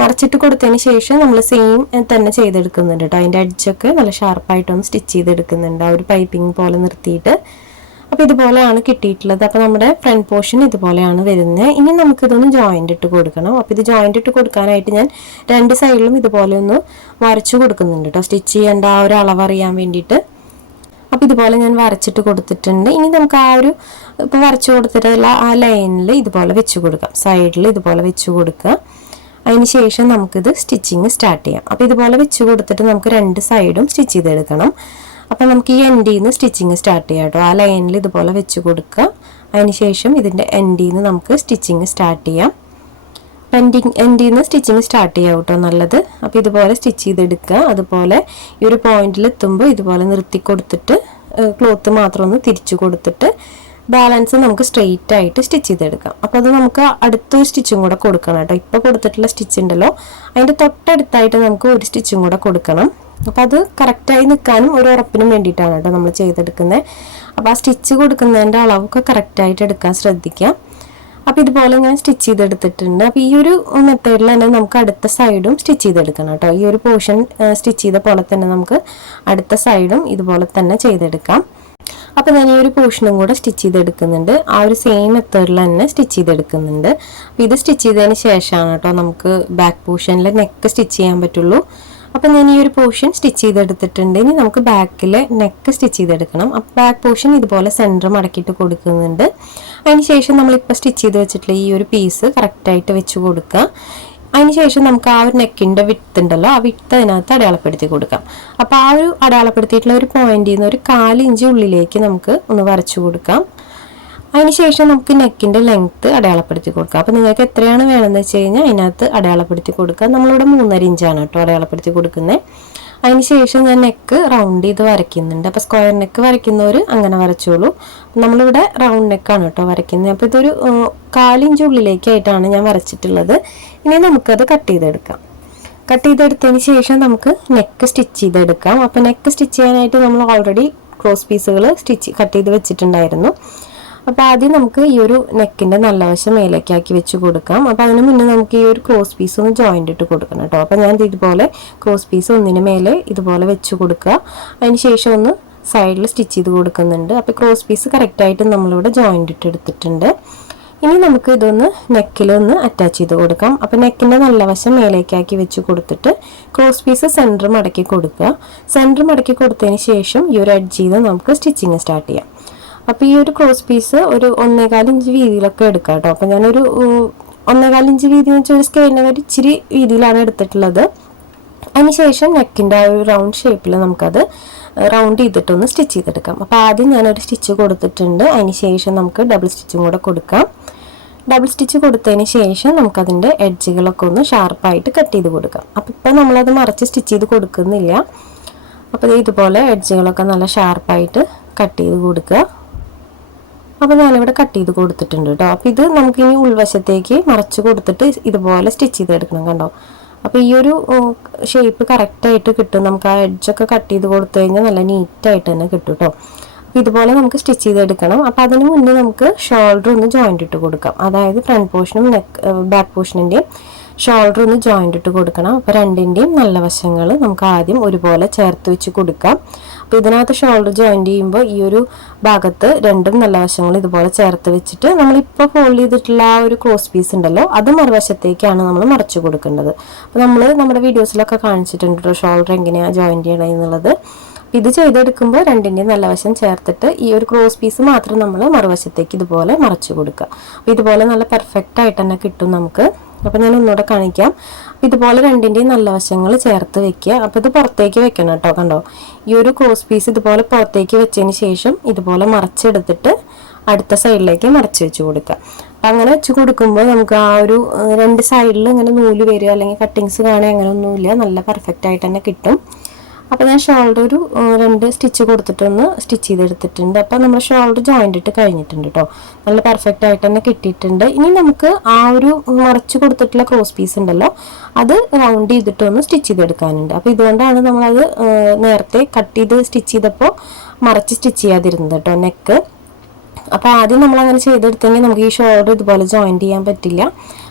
മറച്ചിട്ട് കൊടുത്തതിന് ശേഷം നമ്മൾ സെയിം തന്നെ ചെയ്തെടുക്കുന്നുണ്ട് കേട്ടോ. അതിൻ്റെ എഡ്ജൊക്കെ നല്ല ഷാർപ്പായിട്ടൊന്ന് സ്റ്റിച്ച് ചെയ്തെടുക്കുന്നുണ്ട്, ആ ഒരു പൈപ്പിംഗ് പോലെ നിർത്തിയിട്ട്. അപ്പോൾ ഇതുപോലെയാണ് കിട്ടിയിട്ടുള്ളത്. അപ്പോൾ നമ്മുടെ ഫ്രണ്ട് പോർഷൻ ഇതുപോലെയാണ് വരുന്നത്. ഇനി നമുക്കിതൊന്ന് ജോയിൻ്റ് ഇട്ട് കൊടുക്കണം. അപ്പോൾ ഇത് ജോയിൻ്റ് ഇട്ട് കൊടുക്കാനായിട്ട് ഞാൻ 2 സൈഡിലും ഇതുപോലെ ഒന്ന് വരച്ചു കൊടുക്കുന്നുണ്ട് കേട്ടോ, സ്റ്റിച്ച് ചെയ്യേണ്ട ആ ഒരു അളവ് അറിയാൻ വേണ്ടിയിട്ട്. അപ്പോൾ ഇതുപോലെ ഞാൻ വരച്ചിട്ട് കൊടുത്തിട്ടുണ്ട്. ഇനി നമുക്ക് ആ ഒരു ഇപ്പോൾ വരച്ചു കൊടുത്തിട്ടുള്ള ആ ലൈനിൽ ഇതുപോലെ വെച്ച് കൊടുക്കാം, സൈഡിൽ ഇതുപോലെ വെച്ച് കൊടുക്കുക. അതിന് ശേഷം നമുക്കിത് സ്റ്റിച്ചിങ് സ്റ്റാർട്ട് ചെയ്യാം. അപ്പോൾ ഇതുപോലെ വെച്ച് കൊടുത്തിട്ട് നമുക്ക് 2 സൈഡും സ്റ്റിച്ച് ചെയ്തെടുക്കണം. അപ്പം നമുക്ക് ഈ എൻഡിൽ നിന്ന് സ്റ്റിച്ചിങ് സ്റ്റാർട്ട് ചെയ്യാം കേട്ടോ. ആ ലൈനിൽ ഇതുപോലെ വെച്ച് കൊടുക്കുക. അതിന് ശേഷം ഇതിൻ്റെ എൻഡിൽ നിന്ന് നമുക്ക് സ്റ്റിച്ചിങ് സ്റ്റാർട്ട് ചെയ്യാം. എൻഡിൽ നിന്ന് സ്റ്റിച്ചിങ് സ്റ്റാർട്ട് ചെയ്യാം കേട്ടോ, നല്ലത്. അപ്പോൾ ഇതുപോലെ സ്റ്റിച്ച് ചെയ്തെടുക്കുക. അതുപോലെ ഈ ഒരു പോയിന്റിൽ എത്തുമ്പോൾ ഇതുപോലെ നിർത്തി കൊടുത്തിട്ട് ക്ലോത്ത് മാത്രം ഒന്ന് തിരിച്ചു കൊടുത്തിട്ട് ബാലൻസ് നമുക്ക് സ്ട്രെയിറ്റ് ആയിട്ട് സ്റ്റിച്ച് ചെയ്തെടുക്കാം. അപ്പോൾ അത് നമുക്ക് അടുത്തൊരു സ്റ്റിച്ചും കൂടെ കൊടുക്കണം കേട്ടോ. ഇപ്പോൾ കൊടുത്തിട്ടുള്ള സ്റ്റിച്ച് ഉണ്ടല്ലോ, അതിൻ്റെ തൊട്ടടുത്തായിട്ട് നമുക്ക് ഒരു സ്റ്റിച്ചും കൂടെ കൊടുക്കണം. അപ്പോൾ അത് കറക്റ്റായി നിൽക്കാനും ഒരു ഉറപ്പിനും വേണ്ടിയിട്ടാണ് കേട്ടോ നമ്മൾ ചെയ്തെടുക്കുന്നത്. അപ്പോൾ ആ സ്റ്റിച്ച് കൊടുക്കുന്നതിൻ്റെ അളവൊക്കെ കറക്റ്റായിട്ട് എടുക്കാൻ ശ്രദ്ധിക്കാം. അപ്പോൾ ഇതുപോലെ ഞാൻ സ്റ്റിച്ച് ചെയ്തെടുത്തിട്ടുണ്ട്. അപ്പോൾ ഈ ഒരു മെത്തേഡിൽ തന്നെ നമുക്ക് അടുത്ത സൈഡും സ്റ്റിച്ച് ചെയ്തെടുക്കണം കേട്ടോ. ഈ ഒരു പോർഷൻ സ്റ്റിച്ച് ചെയ്ത പോലെ തന്നെ നമുക്ക് അടുത്ത സൈഡും ഇതുപോലെ തന്നെ ചെയ്തെടുക്കാം. അപ്പോൾ ഞാൻ ഈ ഒരു പോർഷനും കൂടെ സ്റ്റിച്ച് ചെയ്തെടുക്കുന്നുണ്ട്. ആ ഒരു സെയിം മെത്തേഡിൽ തന്നെ സ്റ്റിച്ച് ചെയ്തെടുക്കുന്നുണ്ട്. അപ്പോൾ ഇത് സ്റ്റിച്ച് ചെയ്തതിന് ശേഷമാണ് കേട്ടോ നമുക്ക് ബാക്ക് പോർഷനിൽ നെക്ക് സ്റ്റിച്ച് ചെയ്യാൻ പറ്റുള്ളൂ. അപ്പം ഞാൻ ഈ ഒരു പോർഷൻ സ്റ്റിച്ച് ചെയ്തെടുത്തിട്ടുണ്ട്. ഇനി നമുക്ക് ബാക്കിലെ നെക്ക് സ്റ്റിച്ച് ചെയ്തെടുക്കണം. അപ്പോൾ ബാക്ക് പോർഷൻ ഇതുപോലെ സെൻറ്റർ മടക്കിയിട്ട് കൊടുക്കുന്നുണ്ട്. അതിനുശേഷം നമ്മളിപ്പോൾ സ്റ്റിച്ച് ചെയ്ത് വെച്ചിട്ടുള്ള ഈ ഒരു പീസ് കറക്റ്റായിട്ട് വെച്ച് കൊടുക്കുക. അതിനുശേഷം നമുക്ക് ആ ഒരു നെക്കിൻ്റെ വിഡ്ത്ത് ഉണ്ടല്ലോ, ആ വിഡ്ത്ത് അതിനകത്ത് അടയാളപ്പെടുത്തി കൊടുക്കാം. അപ്പോൾ ആ ഒരു അടയാളപ്പെടുത്തിയിട്ടുള്ള ഒരു പോയിന്റിൽ നിന്ന് ഒരു 4 ഇഞ്ച് ഉള്ളിലേക്ക് നമുക്ക് ഒന്ന് വരച്ചു കൊടുക്കാം. അതിനുശേഷം നമുക്ക് നെക്കിൻ്റെ ലെങ്ത്ത് അടയാളപ്പെടുത്തി കൊടുക്കാം. അപ്പോൾ നിങ്ങൾക്ക് എത്രയാണ് വേണമെന്ന് വെച്ച് കഴിഞ്ഞാൽ അതിനകത്ത് അടയാളപ്പെടുത്തി കൊടുക്കുക. നമ്മളിവിടെ 3.5 ഇഞ്ചാണ് കേട്ടോ അടയാളപ്പെടുത്തി കൊടുക്കുന്നത്. അതിനുശേഷം ഞാൻ നെക്ക് റൗണ്ട് ചെയ്ത് വരയ്ക്കുന്നുണ്ട്. അപ്പോൾ സ്ക്വയർ നെക്ക് വരയ്ക്കുന്നവർ അങ്ങനെ വരച്ചോളൂ. നമ്മളിവിടെ റൗണ്ട് നെക്കാണ് കേട്ടോ വരയ്ക്കുന്നത്. അപ്പോൾ ഇതൊരു 4 ഇഞ്ച് ഉള്ളിലേക്കായിട്ടാണ് ഞാൻ വരച്ചിട്ടുള്ളത്. ഇനി നമുക്കത് കട്ട് ചെയ്തെടുക്കാം. കട്ട് ചെയ്തെടുത്തതിന് ശേഷം നമുക്ക് നെക്ക് സ്റ്റിച്ച് ചെയ്തെടുക്കാം. അപ്പോൾ നെക്ക് സ്റ്റിച്ച് ചെയ്യാനായിട്ട് നമ്മൾ ഓൾറെഡി ക്രോസ് പീസുകൾ കട്ട് ചെയ്ത് വെച്ചിട്ടുണ്ടായിരുന്നു. അപ്പോൾ ആദ്യം നമുക്ക് ഈ ഒരു നെക്കിൻ്റെ നല്ല വശം മേലേക്കാക്കി വെച്ച് കൊടുക്കാം. അപ്പോൾ അതിന് മുന്നേ നമുക്ക് ഈ ഒരു ക്രോസ് പീസ് ഒന്ന് ജോയിൻ്റ് ഇട്ട് കൊടുക്കണം കേട്ടോ. അപ്പോൾ ഞാൻ ഇതുപോലെ ക്രോസ് പീസ് ഒന്നിന് മേലെ ഇതുപോലെ വെച്ച് കൊടുക്കുക. അതിന് ശേഷം ഒന്ന് സൈഡിൽ സ്റ്റിച്ച് ചെയ്ത് കൊടുക്കുന്നുണ്ട്. അപ്പോൾ ക്രോസ് പീസ് കറക്റ്റായിട്ട് നമ്മളിവിടെ ജോയിൻ്റ് ഇട്ട് എടുത്തിട്ടുണ്ട്. ഇനി നമുക്ക് ഇതൊന്ന് നെക്കിലൊന്ന് അറ്റാച്ച് ചെയ്ത് കൊടുക്കാം. അപ്പോൾ നെക്കിൻ്റെ നല്ല വശം മേലേക്കാക്കി വെച്ച് കൊടുത്തിട്ട് ക്രോസ് പീസ് സെൻറ്റർ മടക്കി കൊടുക്കുക. സെൻറ്റർ മടക്കി കൊടുത്തതിന് ശേഷം ഈ ഒരു എഡ്ജ് ചെയ്ത് നമുക്ക് സ്റ്റിച്ചിങ് സ്റ്റാർട്ട് ചെയ്യാം. അപ്പോൾ ഈ ഒരു ക്രോസ് പീസ് ഒരു 1.25 ഇഞ്ച് വീതിയിലൊക്കെ എടുക്കാം കേട്ടോ. അപ്പോൾ ഞാനൊരു 1.25 ഇഞ്ച് വീതി എന്ന് വെച്ചാൽ ഒരു സ്കെയിലിൻ്റെ ഒരു ഇച്ചിരി വീതിയിലാണ് എടുത്തിട്ടുള്ളത്. അതിനുശേഷം നെക്കിൻ്റെ ആ ഒരു റൗണ്ട് ഷേപ്പിൽ നമുക്കത് റൗണ്ട് ചെയ്തിട്ടൊന്ന് സ്റ്റിച്ച് ചെയ്തെടുക്കാം. അപ്പോൾ ആദ്യം ഞാനൊരു സ്റ്റിച്ച് കൊടുത്തിട്ടുണ്ട്. അതിന് ശേഷം നമുക്ക് ഡബിൾ സ്റ്റിച്ചും കൂടെ കൊടുക്കാം. ഡബിൾ സ്റ്റിച്ച് കൊടുത്തതിന് ശേഷം നമുക്കതിൻ്റെ എഡ്ജുകളൊക്കെ ഒന്ന് ഷാർപ്പായിട്ട് കട്ട് ചെയ്ത് കൊടുക്കാം. അപ്പോൾ ഇപ്പോൾ നമ്മളത് മറിച്ച് സ്റ്റിച്ച് ചെയ്ത് കൊടുക്കുന്നില്ല. അപ്പോൾ ഇതുപോലെ എഡ്ജുകളൊക്കെ നല്ല ഷാർപ്പായിട്ട് കട്ട് ചെയ്ത് കൊടുക്കുക. അപ്പോൾ ഞാനിവിടെ കട്ട് ചെയ്ത് കൊടുത്തിട്ടുണ്ട് കേട്ടോ. അപ്പോൾ ഇത് നമുക്കിനി ഉൾവശത്തേക്ക് മറച്ച് കൊടുത്തിട്ട് ഇതുപോലെ സ്റ്റിച്ച് ചെയ്തെടുക്കണം കണ്ടോ. അപ്പോൾ ഈ ഒരു ഷേപ്പ് കറക്റ്റായിട്ട് കിട്ടും. നമുക്ക് ആ എഡ്ജൊക്കെ കട്ട് ചെയ്ത് കൊടുത്തു കഴിഞ്ഞാൽ നല്ല നീറ്റായിട്ട് തന്നെ കിട്ടും കേട്ടോ. അപ്പോൾ ഇതുപോലെ നമുക്ക് സ്റ്റിച്ച് ചെയ്തെടുക്കണം. അപ്പോൾ അതിന് മുന്നേ നമുക്ക് ഷോൾഡർ ഒന്ന് ജോയിൻ്റ് ഇട്ട് കൊടുക്കാം. അതായത് ഫ്രണ്ട് പോർഷനും ബാക്ക് പോർഷനിൻ്റെയും ഷോൾഡർ ഒന്ന് ജോയിൻ്റ് ഇട്ട് കൊടുക്കണം. അപ്പോൾ രണ്ടിൻ്റെയും നല്ല വശങ്ങൾ നമുക്ക് ആദ്യം ഒരുപോലെ ചേർത്ത് വെച്ച് കൊടുക്കാം. അപ്പോൾ ഇതിനകത്ത് ഷോൾഡർ ജോയിൻ്റ് ചെയ്യുമ്പോൾ ഈ ഒരു ഭാഗത്ത് രണ്ടും നല്ല വശങ്ങൾ ഇതുപോലെ ചേർത്ത് വെച്ചിട്ട് നമ്മളിപ്പോൾ ഫോൾഡ് ചെയ്തിട്ടുള്ള ആ ഒരു ക്രോസ് പീസ് ഉണ്ടല്ലോ അത് മറുവശത്തേക്കാണ് നമ്മൾ മറച്ചു കൊടുക്കേണ്ടത്. അപ്പോൾ നമ്മൾ നമ്മുടെ വീഡിയോസിലൊക്കെ കാണിച്ചിട്ടുണ്ട് ഷോൾഡർ എങ്ങനെയാണ് ജോയിൻ്റ് ചെയ്യണമെന്നുള്ളത്. ഇത് ചെയ്തെടുക്കുമ്പോൾ രണ്ടിൻ്റെയും നല്ല വശം ചേർത്തിട്ട് ഈ ഒരു ക്രോസ് പീസ് മാത്രം നമ്മൾ മറുവശത്തേക്ക് ഇതുപോലെ മറച്ചു കൊടുക്കുക. അപ്പോൾ ഇതുപോലെ നല്ല പെർഫെക്റ്റ് ആയിട്ട് തന്നെ കിട്ടും നമുക്ക്. അപ്പോൾ ഞാൻ ഒന്നുകൂടെ കാണിക്കാം. ഇതുപോലെ രണ്ടിൻ്റെയും നല്ല വശങ്ങൾ ചേർത്ത് വെക്കുക. അപ്പോൾ ഇത് പുറത്തേക്ക് വെക്കണം കേട്ടോ. കണ്ടോ, ഈ ഒരു ക്രോസ് പീസ് ഇതുപോലെ പുറത്തേക്ക് വെച്ചതിന് ശേഷം ഇതുപോലെ മറച്ചെടുത്തിട്ട് അടുത്ത സൈഡിലേക്ക് മറച്ച് വെച്ച് കൊടുക്കുക. അപ്പം അങ്ങനെ വെച്ച് കൊടുക്കുമ്പോൾ നമുക്ക് ആ ഒരു രണ്ട് സൈഡിൽ ഇങ്ങനെ നൂല് വരിക അല്ലെങ്കിൽ കട്ടിങ്സ് കാണുക അങ്ങനെയൊന്നുമില്ല, നല്ല പെർഫെക്റ്റ് ആയിട്ട് തന്നെ കിട്ടും. അപ്പോൾ ഞാൻ ഷോൾഡർ ഒരു 2 സ്റ്റിച്ച് കൊടുത്തിട്ടൊന്ന് സ്റ്റിച്ച് ചെയ്തെടുത്തിട്ടുണ്ട്. അപ്പോൾ നമ്മുടെ ഷോൾഡർ ജോയിൻ്റ് ഇട്ട് കഴിഞ്ഞിട്ടുണ്ട് കേട്ടോ. നല്ല പെർഫെക്റ്റ് ആയിട്ട് തന്നെ കിട്ടിയിട്ടുണ്ട്. ഇനി നമുക്ക് ആ ഒരു മറച്ച് കൊടുത്തിട്ടുള്ള ക്രോസ് പീസ് ഉണ്ടല്ലോ അത് റൗണ്ട് ചെയ്തിട്ടൊന്ന് സ്റ്റിച്ച് ചെയ്തെടുക്കാനുണ്ട്. അപ്പോൾ ഇതുകൊണ്ടാണ് നമ്മളത് നേരത്തെ കട്ട് ചെയ്ത് സ്റ്റിച്ച് ചെയ്തപ്പോൾ മറച്ച് സ്റ്റിച്ച് ചെയ്യാതിരുന്നത് കേട്ടോ നെക്ക്. അപ്പോൾ ആദ്യം നമ്മളങ്ങനെ ചെയ്തെടുത്തെങ്കിൽ നമുക്ക് ഈ ഷോൾഡർ ഇതുപോലെ ജോയിൻ്റ് ചെയ്യാൻ പറ്റില്ല.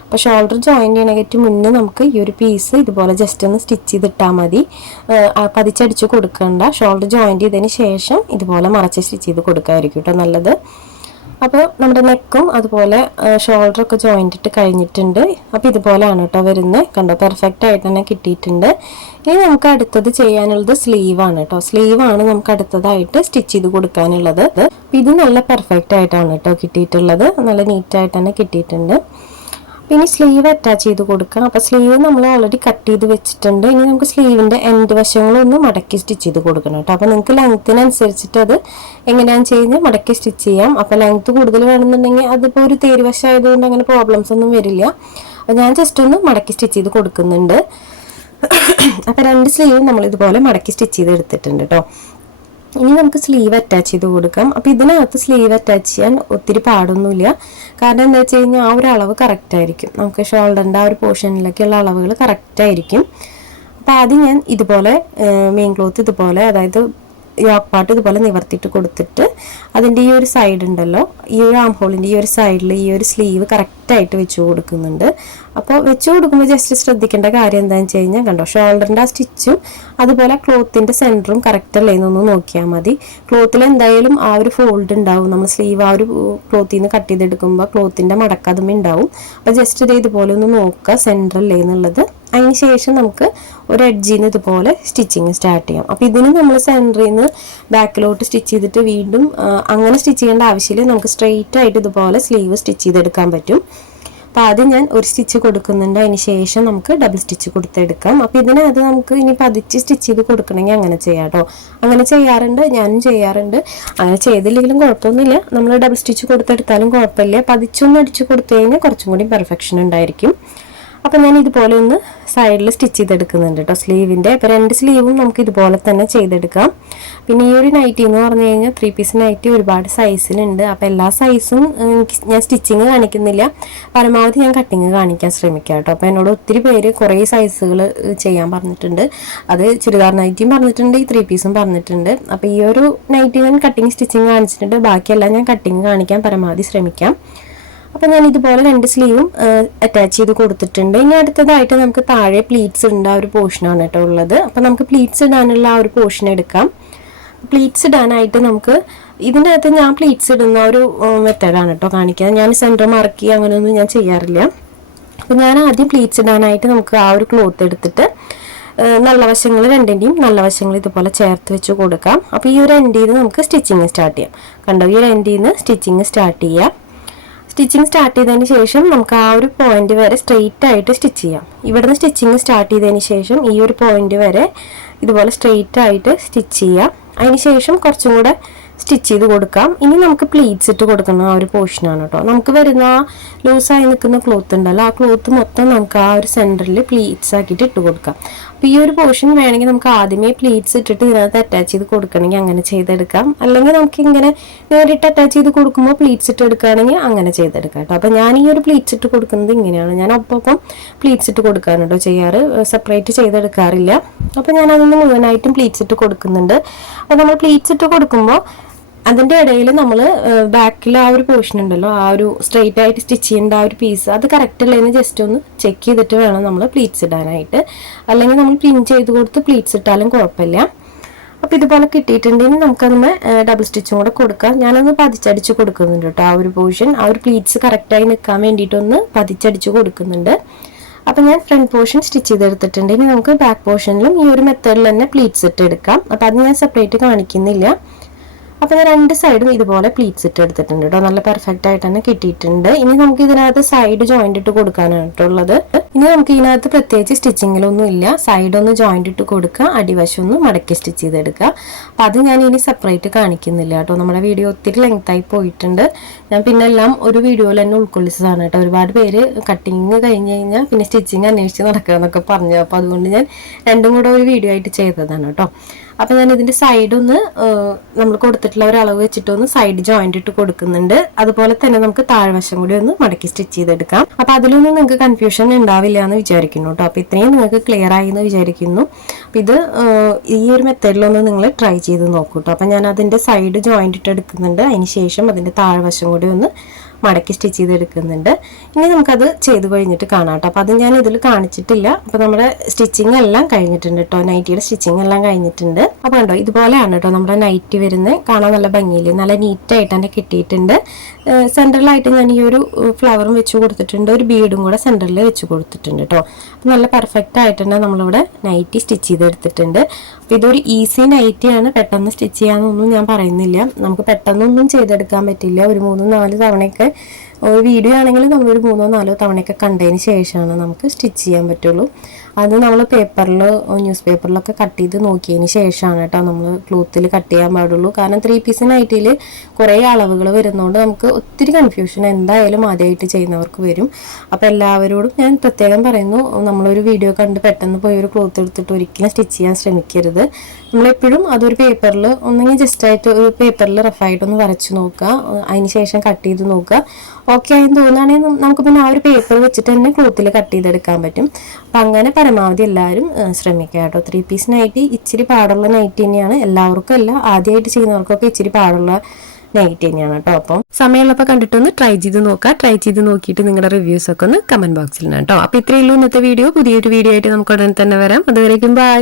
അപ്പോൾ ഷോൾഡർ ജോയിൻ്റ് ചെയ്യണമെങ്കിൽ മുന്നേ നമുക്ക് ഈ ഒരു പീസ് ഇതുപോലെ ജസ്റ്റ് ഒന്ന് സ്റ്റിച്ച് ചെയ്തിട്ടാൽ മതി, പതിച്ചടിച്ച് കൊടുക്കണ്ട. ഷോൾഡർ ജോയിൻ്റ് ചെയ്തതിന് ശേഷം ഇതുപോലെ മറച്ച് സ്റ്റിച്ച് ചെയ്ത് കൊടുക്കാമായിരിക്കും കേട്ടോ നല്ലത്. അപ്പോൾ നമ്മുടെ നെക്കും അതുപോലെ ഷോൾഡറൊക്കെ ജോയിൻ്റ് ഇട്ട് കഴിഞ്ഞിട്ടുണ്ട്. അപ്പോൾ ഇതുപോലെയാണ് കേട്ടോ വരുന്നത്. കണ്ടോ, പെർഫെക്റ്റ് ആയിട്ട് തന്നെ കിട്ടിയിട്ടുണ്ട്. ഇനി നമുക്ക് അടുത്തത് ചെയ്യാനുള്ളത് സ്ലീവാണ് കേട്ടോ. സ്ലീവാണ് നമുക്ക് അടുത്തതായിട്ട് സ്റ്റിച്ച് ചെയ്ത് കൊടുക്കാനുള്ളത്. ഇത് നല്ല പെർഫെക്റ്റ് ആയിട്ടാണ് കേട്ടോ കിട്ടിയിട്ടുള്ളത്, നല്ല നീറ്റായിട്ട് തന്നെ കിട്ടിയിട്ടുണ്ട്. ഇനി സ്ലീവ് അറ്റാച്ച് ചെയ്ത് കൊടുക്കാം. അപ്പോൾ സ്ലീവ് നമ്മൾ ഓൾറെഡി കട്ട് ചെയ്ത് വെച്ചിട്ടുണ്ട്. ഇനി നമുക്ക് സ്ലീവിൻ്റെ എൻഡ് വശങ്ങളൊന്ന് മടക്കി സ്റ്റിച്ച് ചെയ്ത് കൊടുക്കണം കേട്ടോ. അപ്പോൾ നിങ്ങൾക്ക് ലെങ്ത്തിനനുസരിച്ചിട്ട് അത് എങ്ങനെയാണെന്ന് ചെയ്യുന്നത് മടക്കി സ്റ്റിച്ച് ചെയ്യാം. അപ്പോൾ ലെങ്ത്ത് കൂടുതൽ വേണമെന്നുണ്ടെങ്കിൽ അതിപ്പോൾ ഒരു തേര് വശമായതുകൊണ്ട് അങ്ങനെ പ്രോബ്ലംസ് ഒന്നും വരില്ല. അപ്പോൾ ഞാൻ ജസ്റ്റ് ഒന്ന് മടക്കി സ്റ്റിച്ച് ചെയ്ത് കൊടുക്കുന്നുണ്ട്. അപ്പോൾ 2 സ്ലീവും നമ്മൾ ഇതുപോലെ മടക്കി സ്റ്റിച്ച് ചെയ്ത് എടുത്തിട്ടുണ്ട് കേട്ടോ. ഇനി നമുക്ക് സ്ലീവ് അറ്റാച്ച് ചെയ്ത് കൊടുക്കാം. അപ്പോൾ ഇതിനകത്ത് സ്ലീവ് അറ്റാച്ച് ചെയ്യാൻ ഒത്തിരി പാടൊന്നുമില്ല. കാരണം എന്താ വെച്ച് കഴിഞ്ഞാൽ ആ ഒരു അളവ് കറക്റ്റ് ആയിരിക്കും. നമുക്ക് ഷോൾഡറിൻ്റെ ആ ഒരു പോർഷനിലേക്കുള്ള അളവുകൾ കറക്റ്റ് ആയിരിക്കും. അപ്പോൾ ആദ്യം ഞാൻ ഇതുപോലെ മെയിൻ ക്ലോത്ത് ഇതുപോലെ, അതായത് യോക്ക് പാർട്ട് ഇതുപോലെ നിവർത്തിയിട്ട് കൊടുത്തിട്ട് അതിൻ്റെ ഈ ഒരു സൈഡ് ഉണ്ടല്ലോ, ഈ ഒരു ആം ഹോളിൻ്റെ ഈ ഒരു സൈഡിൽ ഈ ഒരു സ്ലീവ് കറക്റ്റായിട്ട് വെച്ച് കൊടുക്കുന്നുണ്ട്. അപ്പോൾ വെച്ച് കൊടുക്കുമ്പോൾ ജസ്റ്റ് ശ്രദ്ധിക്കേണ്ട കാര്യം എന്താണെന്ന് വെച്ച് കഴിഞ്ഞാൽ കണ്ടോ, ഷോൾഡറിൻ്റെ ആ സ്റ്റിച്ചും അതുപോലെ ക്ലോത്തിൻ്റെ സെൻറ്ററും കറക്റ്റ് അല്ലേ എന്നൊന്ന് നോക്കിയാൽ മതി. ക്ലോത്തിൽ എന്തായാലും ആ ഒരു ഫോൾഡ് ഉണ്ടാവും, നമ്മൾ സ്ലീവ് ആ ഒരു ക്ലോത്തിൽ നിന്ന് കട്ട് ചെയ്തെടുക്കുമ്പോൾ ക്ലോത്തിൻ്റെ മടക്കതും ഉണ്ടാവും. അപ്പോൾ ജസ്റ്റ് ഇതുപോലെ ഒന്ന് നോക്കുക സെൻറ്റർ അല്ലേ എന്നുള്ളത്. അതിന് ശേഷം നമുക്ക് ഒരു എഡ്ജിൽ നിന്ന് ഇതുപോലെ സ്റ്റിച്ചിങ് സ്റ്റാർട്ട് ചെയ്യാം. അപ്പോൾ ഇതിന് നമ്മൾ സെൻറ്ററിൽ നിന്ന് ബാക്കിലോട്ട് സ്റ്റിച്ച് ചെയ്തിട്ട് വീണ്ടും അങ്ങനെ സ്റ്റിച്ച് ചെയ്യേണ്ട ആവശ്യമില്ല, നമുക്ക് സ്ട്രെയിറ്റ് ആയിട്ട് ഇതുപോലെ സ്ലീവ് സ്റ്റിച്ച് ചെയ്തെടുക്കാൻ പറ്റും. അപ്പോൾ ആദ്യം ഞാൻ ഒരു സ്റ്റിച്ച് കൊടുക്കുന്നുണ്ട്, അതിന് ശേഷം നമുക്ക് ഡബിൾ സ്റ്റിച്ച് കൊടുത്തെടുക്കാം. അപ്പോൾ ഇതിനകത്ത് നമുക്ക് ഇനി പതിച്ച് സ്റ്റിച്ച് ചെയ്ത് കൊടുക്കണമെങ്കിൽ അങ്ങനെ ചെയ്യാം കേട്ടോ. അങ്ങനെ ചെയ്യാറുണ്ട്, ഞാനും ചെയ്യാറുണ്ട്. അങ്ങനെ ചെയ്തില്ലെങ്കിലും കുഴപ്പമൊന്നുമില്ല, നമ്മൾ ഡബിൾ സ്റ്റിച്ച് കൊടുത്തെടുത്താലും കുഴപ്പമില്ല. പതിച്ചൊന്ന് അടിച്ച് കൊടുത്തു കഴിഞ്ഞാൽ കുറച്ചും കൂടി പെർഫെക്ഷൻ ഉണ്ടായിരിക്കും. അപ്പം ഞാൻ ഇതുപോലെ ഒന്ന് സൈഡിൽ സ്റ്റിച്ച് ചെയ്തെടുക്കുന്നുണ്ട് കേട്ടോ സ്ലീവിൻ്റെ. അപ്പോൾ 2 സ്ലീവും നമുക്ക് ഇതുപോലെ തന്നെ ചെയ്തെടുക്കാം. പിന്നെ ഈ ഒരു നൈറ്റി എന്ന് പറഞ്ഞു കഴിഞ്ഞാൽ 3 പീസ് നൈറ്റി ഒരുപാട് സൈസിലുണ്ട്. അപ്പോൾ എല്ലാ സൈസും ഞാൻ സ്റ്റിച്ചിങ് കാണിക്കുന്നില്ല, പരമാവധി ഞാൻ കട്ടിങ് കാണിക്കാൻ ശ്രമിക്കാം കേട്ടോ. അപ്പോൾ എന്നോട് ഒത്തിരി പേര് കുറേ സൈസുകൾ ചെയ്യാൻ പറഞ്ഞിട്ടുണ്ട്. അത് ചുരിദാർ നൈറ്റിയും പറഞ്ഞിട്ടുണ്ട്, ഈ 3 പീസും പറഞ്ഞിട്ടുണ്ട്. അപ്പോൾ ഈ ഒരു നൈറ്റി ഞാൻ കട്ടിങ് സ്റ്റിച്ചിങ് കാണിച്ചിട്ടുണ്ട്, ബാക്കിയെല്ലാം ഞാൻ കട്ടിങ് കാണിക്കാൻ പരമാവധി ശ്രമിക്കാം. അപ്പോൾ ഞാൻ ഇതുപോലെ 2 സ്ലീവും അറ്റാച്ച് ചെയ്ത് കൊടുത്തിട്ടുണ്ട്. ഇനി അടുത്തതായിട്ട് നമുക്ക് താഴെ പ്ലീറ്റ്സ് ഇടേണ്ട ആ ഒരു പോർഷനാണ് കേട്ടോ ഉള്ളത്. അപ്പോൾ നമുക്ക് പ്ലീറ്റ്സ് ഇടാനുള്ള ആ ഒരു പോർഷൻ എടുക്കാം. പ്ലീറ്റ്സ് ഇടാനായിട്ട് നമുക്ക് ഇതിൻ്റെ അകത്ത് ഞാൻ പ്ലീറ്റ്സ് ഇടുന്ന ഒരു മെത്തേഡാണ് കേട്ടോ കാണിക്കുക. ഞാൻ സെൻറ്റർ മാർക്ക് ചെയ്യുക അങ്ങനെയൊന്നും ഞാൻ ചെയ്യാറില്ല. അപ്പോൾ ഞാൻ ആദ്യം പ്ലീറ്റ്സ് ഇടാനായിട്ട് നമുക്ക് ആ ഒരു ക്ലോത്ത് എടുത്തിട്ട് നല്ല വശങ്ങൾ രണ്ടിൻ്റെയും നല്ല വശങ്ങൾ ഇതുപോലെ ചേർത്ത് വെച്ച് കൊടുക്കാം. അപ്പോൾ ഈ ഒരു എൻഡിൽ നിന്ന് നമുക്ക് സ്റ്റിച്ചിങ് സ്റ്റാർട്ട് ചെയ്യാം. കണ്ടോ, ഈ ഒരു എൻഡിൽ നിന്ന് സ്റ്റിച്ചിങ് സ്റ്റാർട്ട് ചെയ്യാം. സ്റ്റിച്ചിങ് സ്റ്റാർട്ട് ചെയ്തതിന് ശേഷം നമുക്ക് ആ ഒരു പോയിന്റ് വരെ സ്ട്രെയിറ്റ് ആയിട്ട് സ്റ്റിച്ച് ചെയ്യാം. ഇവിടുന്ന് സ്റ്റിച്ചിങ് സ്റ്റാർട്ട് ചെയ്തതിന് ശേഷം ഈ ഒരു പോയിന്റ് വരെ ഇതുപോലെ സ്ട്രെയിറ്റ് ആയിട്ട് സ്റ്റിച്ച് ചെയ്യാം. അതിന് ശേഷം കുറച്ചും കൂടെ സ്റ്റിച്ച് ചെയ്ത് കൊടുക്കാം. ഇനി നമുക്ക് പ്ലീറ്റ്സ് ഇട്ട് കൊടുക്കുന്ന ആ ഒരു പോർഷനാണ് കേട്ടോ. നമുക്ക് വരുന്ന ആ ലൂസായി നിൽക്കുന്ന ക്ലോത്ത് ഉണ്ടല്ലോ, ആ ക്ലോത്ത് മൊത്തം നമുക്ക് ആ ഒരു സെൻറ്ററിൽ പ്ലീറ്റ്സ് ആക്കിയിട്ട് ഇട്ട് കൊടുക്കാം. അപ്പോൾ ഈ ഒരു പോർഷൻ വേണമെങ്കിൽ നമുക്ക് ആദ്യമേ പ്ലീറ്റ്സ് ഇട്ടിട്ട് ഇതിനകത്ത് അറ്റാച്ച് ചെയ്ത് കൊടുക്കണമെങ്കിൽ അങ്ങനെ ചെയ്തെടുക്കാം. അല്ലെങ്കിൽ നമുക്ക് ഇങ്ങനെ നേരിട്ട് അറ്റാച്ച് ചെയ്ത് കൊടുക്കുമ്പോൾ പ്ലീറ്റ്സ് ഇട്ട് എടുക്കുകയാണെങ്കിൽ അങ്ങനെ ചെയ്തെടുക്കാം കേട്ടോ. അപ്പോൾ ഞാൻ ഈ ഒരു പ്ലീറ്റ്സ് ഇട്ട് കൊടുക്കുന്നത് ഇങ്ങനെയാണ്, ഞാൻ ഒപ്പം പ്ലീറ്റ്സ് ഇട്ട് കൊടുക്കാണ് കേട്ടോ ചെയ്യാറ്, സെപ്പറേറ്റ് ചെയ്തെടുക്കാറില്ല. അപ്പോൾ ഞാൻ അതൊന്ന് മുഴുവനായിട്ടും പ്ലീറ്റ്സ് ഇട്ട് കൊടുക്കുന്നുണ്ട്. അപ്പോൾ നമ്മൾ പ്ലീറ്റ്സ് ഇട്ട് കൊടുക്കുമ്പോൾ അതിൻ്റെ ഇടയിൽ നമ്മൾ ബാക്കിൽ ആ ഒരു പോർഷൻ ഉണ്ടല്ലോ, ആ ഒരു സ്ട്രെയിറ്റ് ആയിട്ട് സ്റ്റിച്ച് ചെയ്യേണ്ട ആ ഒരു പീസ് അത് കറക്റ്റ് അല്ലെന്ന് ജസ്റ്റ് ഒന്ന് ചെക്ക് ചെയ്തിട്ട് വേണം നമ്മൾ പ്ലീറ്റ്സ് ഇടാനായിട്ട്. അല്ലെങ്കിൽ നമ്മൾ പിൻ ചെയ്ത് കൊടുത്ത് പ്ലീറ്റ്സ് ഇട്ടാലും കുഴപ്പമില്ല. അപ്പോൾ ഇതുപോലെ കിട്ടിയിട്ടുണ്ടെങ്കിൽ നമുക്കതിന് ഡബിൾ സ്റ്റിച്ചും കൂടെ കൊടുക്കാം. ഞാനൊന്ന് പതിച്ചടിച്ച് കൊടുക്കുന്നുണ്ട് കേട്ടോ. ആ ഒരു പോർഷൻ, ആ ഒരു പ്ലീറ്റ്സ് കറക്റ്റായി നിൽക്കാൻ വേണ്ടിയിട്ടൊന്ന് പതിച്ചടിച്ച് കൊടുക്കുന്നുണ്ട്. അപ്പോൾ ഞാൻ ഫ്രണ്ട് പോർഷൻ സ്റ്റിച്ച് ചെയ്തെടുത്തിട്ടുണ്ട്. ഇനി നമുക്ക് ബാക്ക് പോർഷനിലും ഈ ഒരു മെത്തേഡിൽ തന്നെ പ്ലീറ്റ്സ് ഇട്ട് എടുക്കാം. അപ്പോൾ അത് ഞാൻ സെപ്പറേറ്റ് കാണിക്കുന്നില്ല. അപ്പോൾ ഞാൻ 2 സൈഡും ഇതുപോലെ പ്ലീറ്റ്സ് ഇട്ട് എടുത്തിട്ടുണ്ട് കേട്ടോ. നല്ല പെർഫെക്റ്റ് ആയിട്ട് തന്നെ കിട്ടിയിട്ടുണ്ട്. ഇനി നമുക്ക് ഇതിനകത്ത് സൈഡ് ജോയിന്റ് ഇട്ട് കൊടുക്കാനായിട്ടുള്ളത്. ഇനി നമുക്ക് ഇതിനകത്ത് പ്രത്യേകിച്ച് സ്റ്റിച്ചിങ്ങിലൊന്നും ഇല്ല, സൈഡ് ഒന്ന് ജോയിന്റ് ഇട്ട് കൊടുക്കുക, അടിവശം ഒന്ന് മടക്കി സ്റ്റിച്ച് ചെയ്തെടുക്കുക. അപ്പോൾ അത് ഞാൻ ഇനി സെപ്പറേറ്റ് കാണിക്കുന്നില്ല കേട്ടോ. നമ്മുടെ വീഡിയോ ഒത്തിരി ലെങ്തായി പോയിട്ടുണ്ട്. ഞാൻ പിന്നെ എല്ലാം ഒരു വീഡിയോയിൽ തന്നെ ഉൾക്കൊള്ളിച്ചതാണ് കേട്ടോ. ഒരുപാട് പേര് കട്ടിങ് കഴിഞ്ഞ് കഴിഞ്ഞാൽ പിന്നെ സ്റ്റിച്ചിങ് അന്വേഷിച്ച് നടക്കുക എന്നൊക്കെ പറഞ്ഞു. അപ്പോൾ അതുകൊണ്ട് ഞാൻ രണ്ടും കൂടെ ഒരു വീഡിയോ ആയിട്ട് ചെയ്തതാണ് കേട്ടോ. അപ്പോൾ ഞാൻ ഇതിൻ്റെ സൈഡൊന്ന് നമ്മൾ കൊടുത്തിട്ടുള്ള ഒരു അളവ് വെച്ചിട്ടൊന്ന് സൈഡ് ജോയിന്റ് ഇട്ട് കൊടുക്കുന്നുണ്ട്. അതുപോലെ തന്നെ നമുക്ക് താഴ്വശം കൂടി ഒന്ന് മടക്കി സ്റ്റിച്ച് ചെയ്തെടുക്കാം. അപ്പോൾ അതിലൊന്നും നിങ്ങൾക്ക് കൺഫ്യൂഷൻ ഉണ്ടാവില്ല എന്ന് വിചാരിക്കുന്നു കേട്ടോ. അപ്പോൾ ഇത്രയും നിങ്ങൾക്ക് ക്ലിയർ ആയി എന്ന് വിചാരിക്കുന്നു. അപ്പോൾ ഇത് ഈ ഒരു മെത്തേഡിലൊന്ന് നിങ്ങൾ ട്രൈ ചെയ്ത് നോക്കൂ കേട്ടോ. അപ്പോൾ ഞാൻ അതിൻ്റെ സൈഡ് ജോയിന്റ് ഇട്ട് എടുക്കുന്നുണ്ട്. അതിന് ശേഷം അതിൻ്റെ താഴ്വശം കൂടി ഒന്ന് മടക്കി സ്റ്റിച്ച് ചെയ്തെടുക്കുന്നുണ്ട്. ഇനി നമുക്കത് ചെയ്ത് കഴിഞ്ഞിട്ട് കാണാം കേട്ടോ. അപ്പോൾ അത് ഞാൻ ഇതിൽ കാണിച്ചിട്ടില്ല. അപ്പോൾ നമ്മുടെ സ്റ്റിച്ചിങ് എല്ലാം കഴിഞ്ഞിട്ടുണ്ട് കേട്ടോ. നൈറ്റിയുടെ സ്റ്റിച്ചിങ് എല്ലാം കഴിഞ്ഞിട്ടുണ്ട്. അപ്പോൾ കണ്ടോ, ഇതുപോലെയാണ് കേട്ടോ നമ്മുടെ നൈറ്റി വരുന്നത്. കാണാൻ നല്ല ഭംഗിയിൽ നല്ല നീറ്റായിട്ട് തന്നെ കിട്ടിയിട്ടുണ്ട്. സെൻറ്ററിലായിട്ട് ഞാൻ ഈ ഒരു ഫ്ലവറും വെച്ച് കൊടുത്തിട്ടുണ്ട്, ഒരു ബീഡും കൂടെ സെൻറ്ററിൽ വെച്ച് കൊടുത്തിട്ടുണ്ട് കേട്ടോ. അപ്പോൾ നല്ല പെർഫെക്റ്റ് ആയിട്ട് തന്നെ നമ്മളിവിടെ നൈറ്റി സ്റ്റിച്ച് ചെയ്തെടുത്തിട്ടുണ്ട്. അപ്പോൾ ഇതൊരു ഈസി നൈറ്റിയാണ്, പെട്ടെന്ന് സ്റ്റിച്ച് ചെയ്യാമെന്നൊന്നും ഞാൻ പറയുന്നില്ല. നമുക്ക് പെട്ടെന്നൊന്നും ചെയ്തെടുക്കാൻ പറ്റില്ല. ഒരു 3-4 തവണയൊക്കെ ഒരു വീഡിയോ ആണെങ്കിൽ നമ്മളൊരു 3-4 തവണയൊക്കെ കണ്ടതിന് ശേഷമാണ് നമുക്ക് സ്റ്റിച്ച് ചെയ്യാൻ പറ്റുള്ളൂ. അത് നമ്മൾ പേപ്പറിൽ ന്യൂസ് പേപ്പറിലൊക്കെ കട്ട് ചെയ്ത് നോക്കിയതിന് ശേഷമാണ് കേട്ടോ നമ്മൾ ക്ലോത്തിൽ കട്ട് ചെയ്യാൻ പാടുള്ളൂ. കാരണം 3 പീസ് നൈറ്റിയിൽ കുറേ അളവുകൾ വരുന്നതുകൊണ്ട് നമുക്ക് ഒത്തിരി കൺഫ്യൂഷൻ എന്തായാലും ആദ്യമായിട്ട് ചെയ്യുന്നവർക്ക് വരും. അപ്പോൾ എല്ലാവരോടും ഞാൻ പ്രത്യേകം പറയുന്നു, നമ്മളൊരു വീഡിയോ കണ്ട് പെട്ടെന്ന് പോയി ഒരു ക്ലോത്ത് എടുത്തിട്ട് ഒരിക്കലും സ്റ്റിച്ച് ചെയ്യാൻ ശ്രമിക്കരുത്. നമ്മളെപ്പോഴും അതൊരു പേപ്പറിൽ ഒന്നെങ്കിൽ ജസ്റ്റ് ആയിട്ട് ഒരു പേപ്പറിൽ റഫായിട്ടൊന്ന് വരച്ച് നോക്കുക, അതിന് ശേഷം കട്ട് ചെയ്ത് നോക്കുക. ഓക്കെ ആയെന്ന് തോന്നുകയാണെങ്കിൽ നമുക്ക് പിന്നെ ആ ഒരു പേപ്പർ വെച്ചിട്ട് തന്നെ ക്ലോത്തിൽ കട്ട് ചെയ്തെടുക്കാൻ പറ്റും. അപ്പം അങ്ങനെ പരമാവധി എല്ലാവരും ശ്രമിക്കുക കേട്ടോ. 3 പീസ് നൈറ്റി ഇച്ചിരി പാടുള്ള നൈറ്റി തന്നെയാണ്, എല്ലാവർക്കും അല്ല, ആദ്യമായിട്ട് ചെയ്യുന്നവർക്കൊക്കെ ഇച്ചിരി പാടുള്ള നൈറ്റ് തന്നെയാണ് കേട്ടോ. അപ്പം സമയമുള്ളപ്പോൾ കണ്ടിട്ടൊന്ന് ട്രൈ ചെയ്ത് നോക്കുക. ട്രൈ ചെയ്ത് നോക്കിയിട്ട് നിങ്ങളുടെ റിവ്യൂസ് ഒക്കെ ഒന്ന് കമന്റ് ബോക്സിൽ കേട്ടോ. അപ്പോൾ ഇത്രയേ ഉള്ളൂ ഇന്നത്തെ വീഡിയോ. പുതിയൊരു വീഡിയോ ആയിട്ട് നമുക്ക് ഉടനെ തന്നെ വരാം. അതുവരേക്കും ബൈ.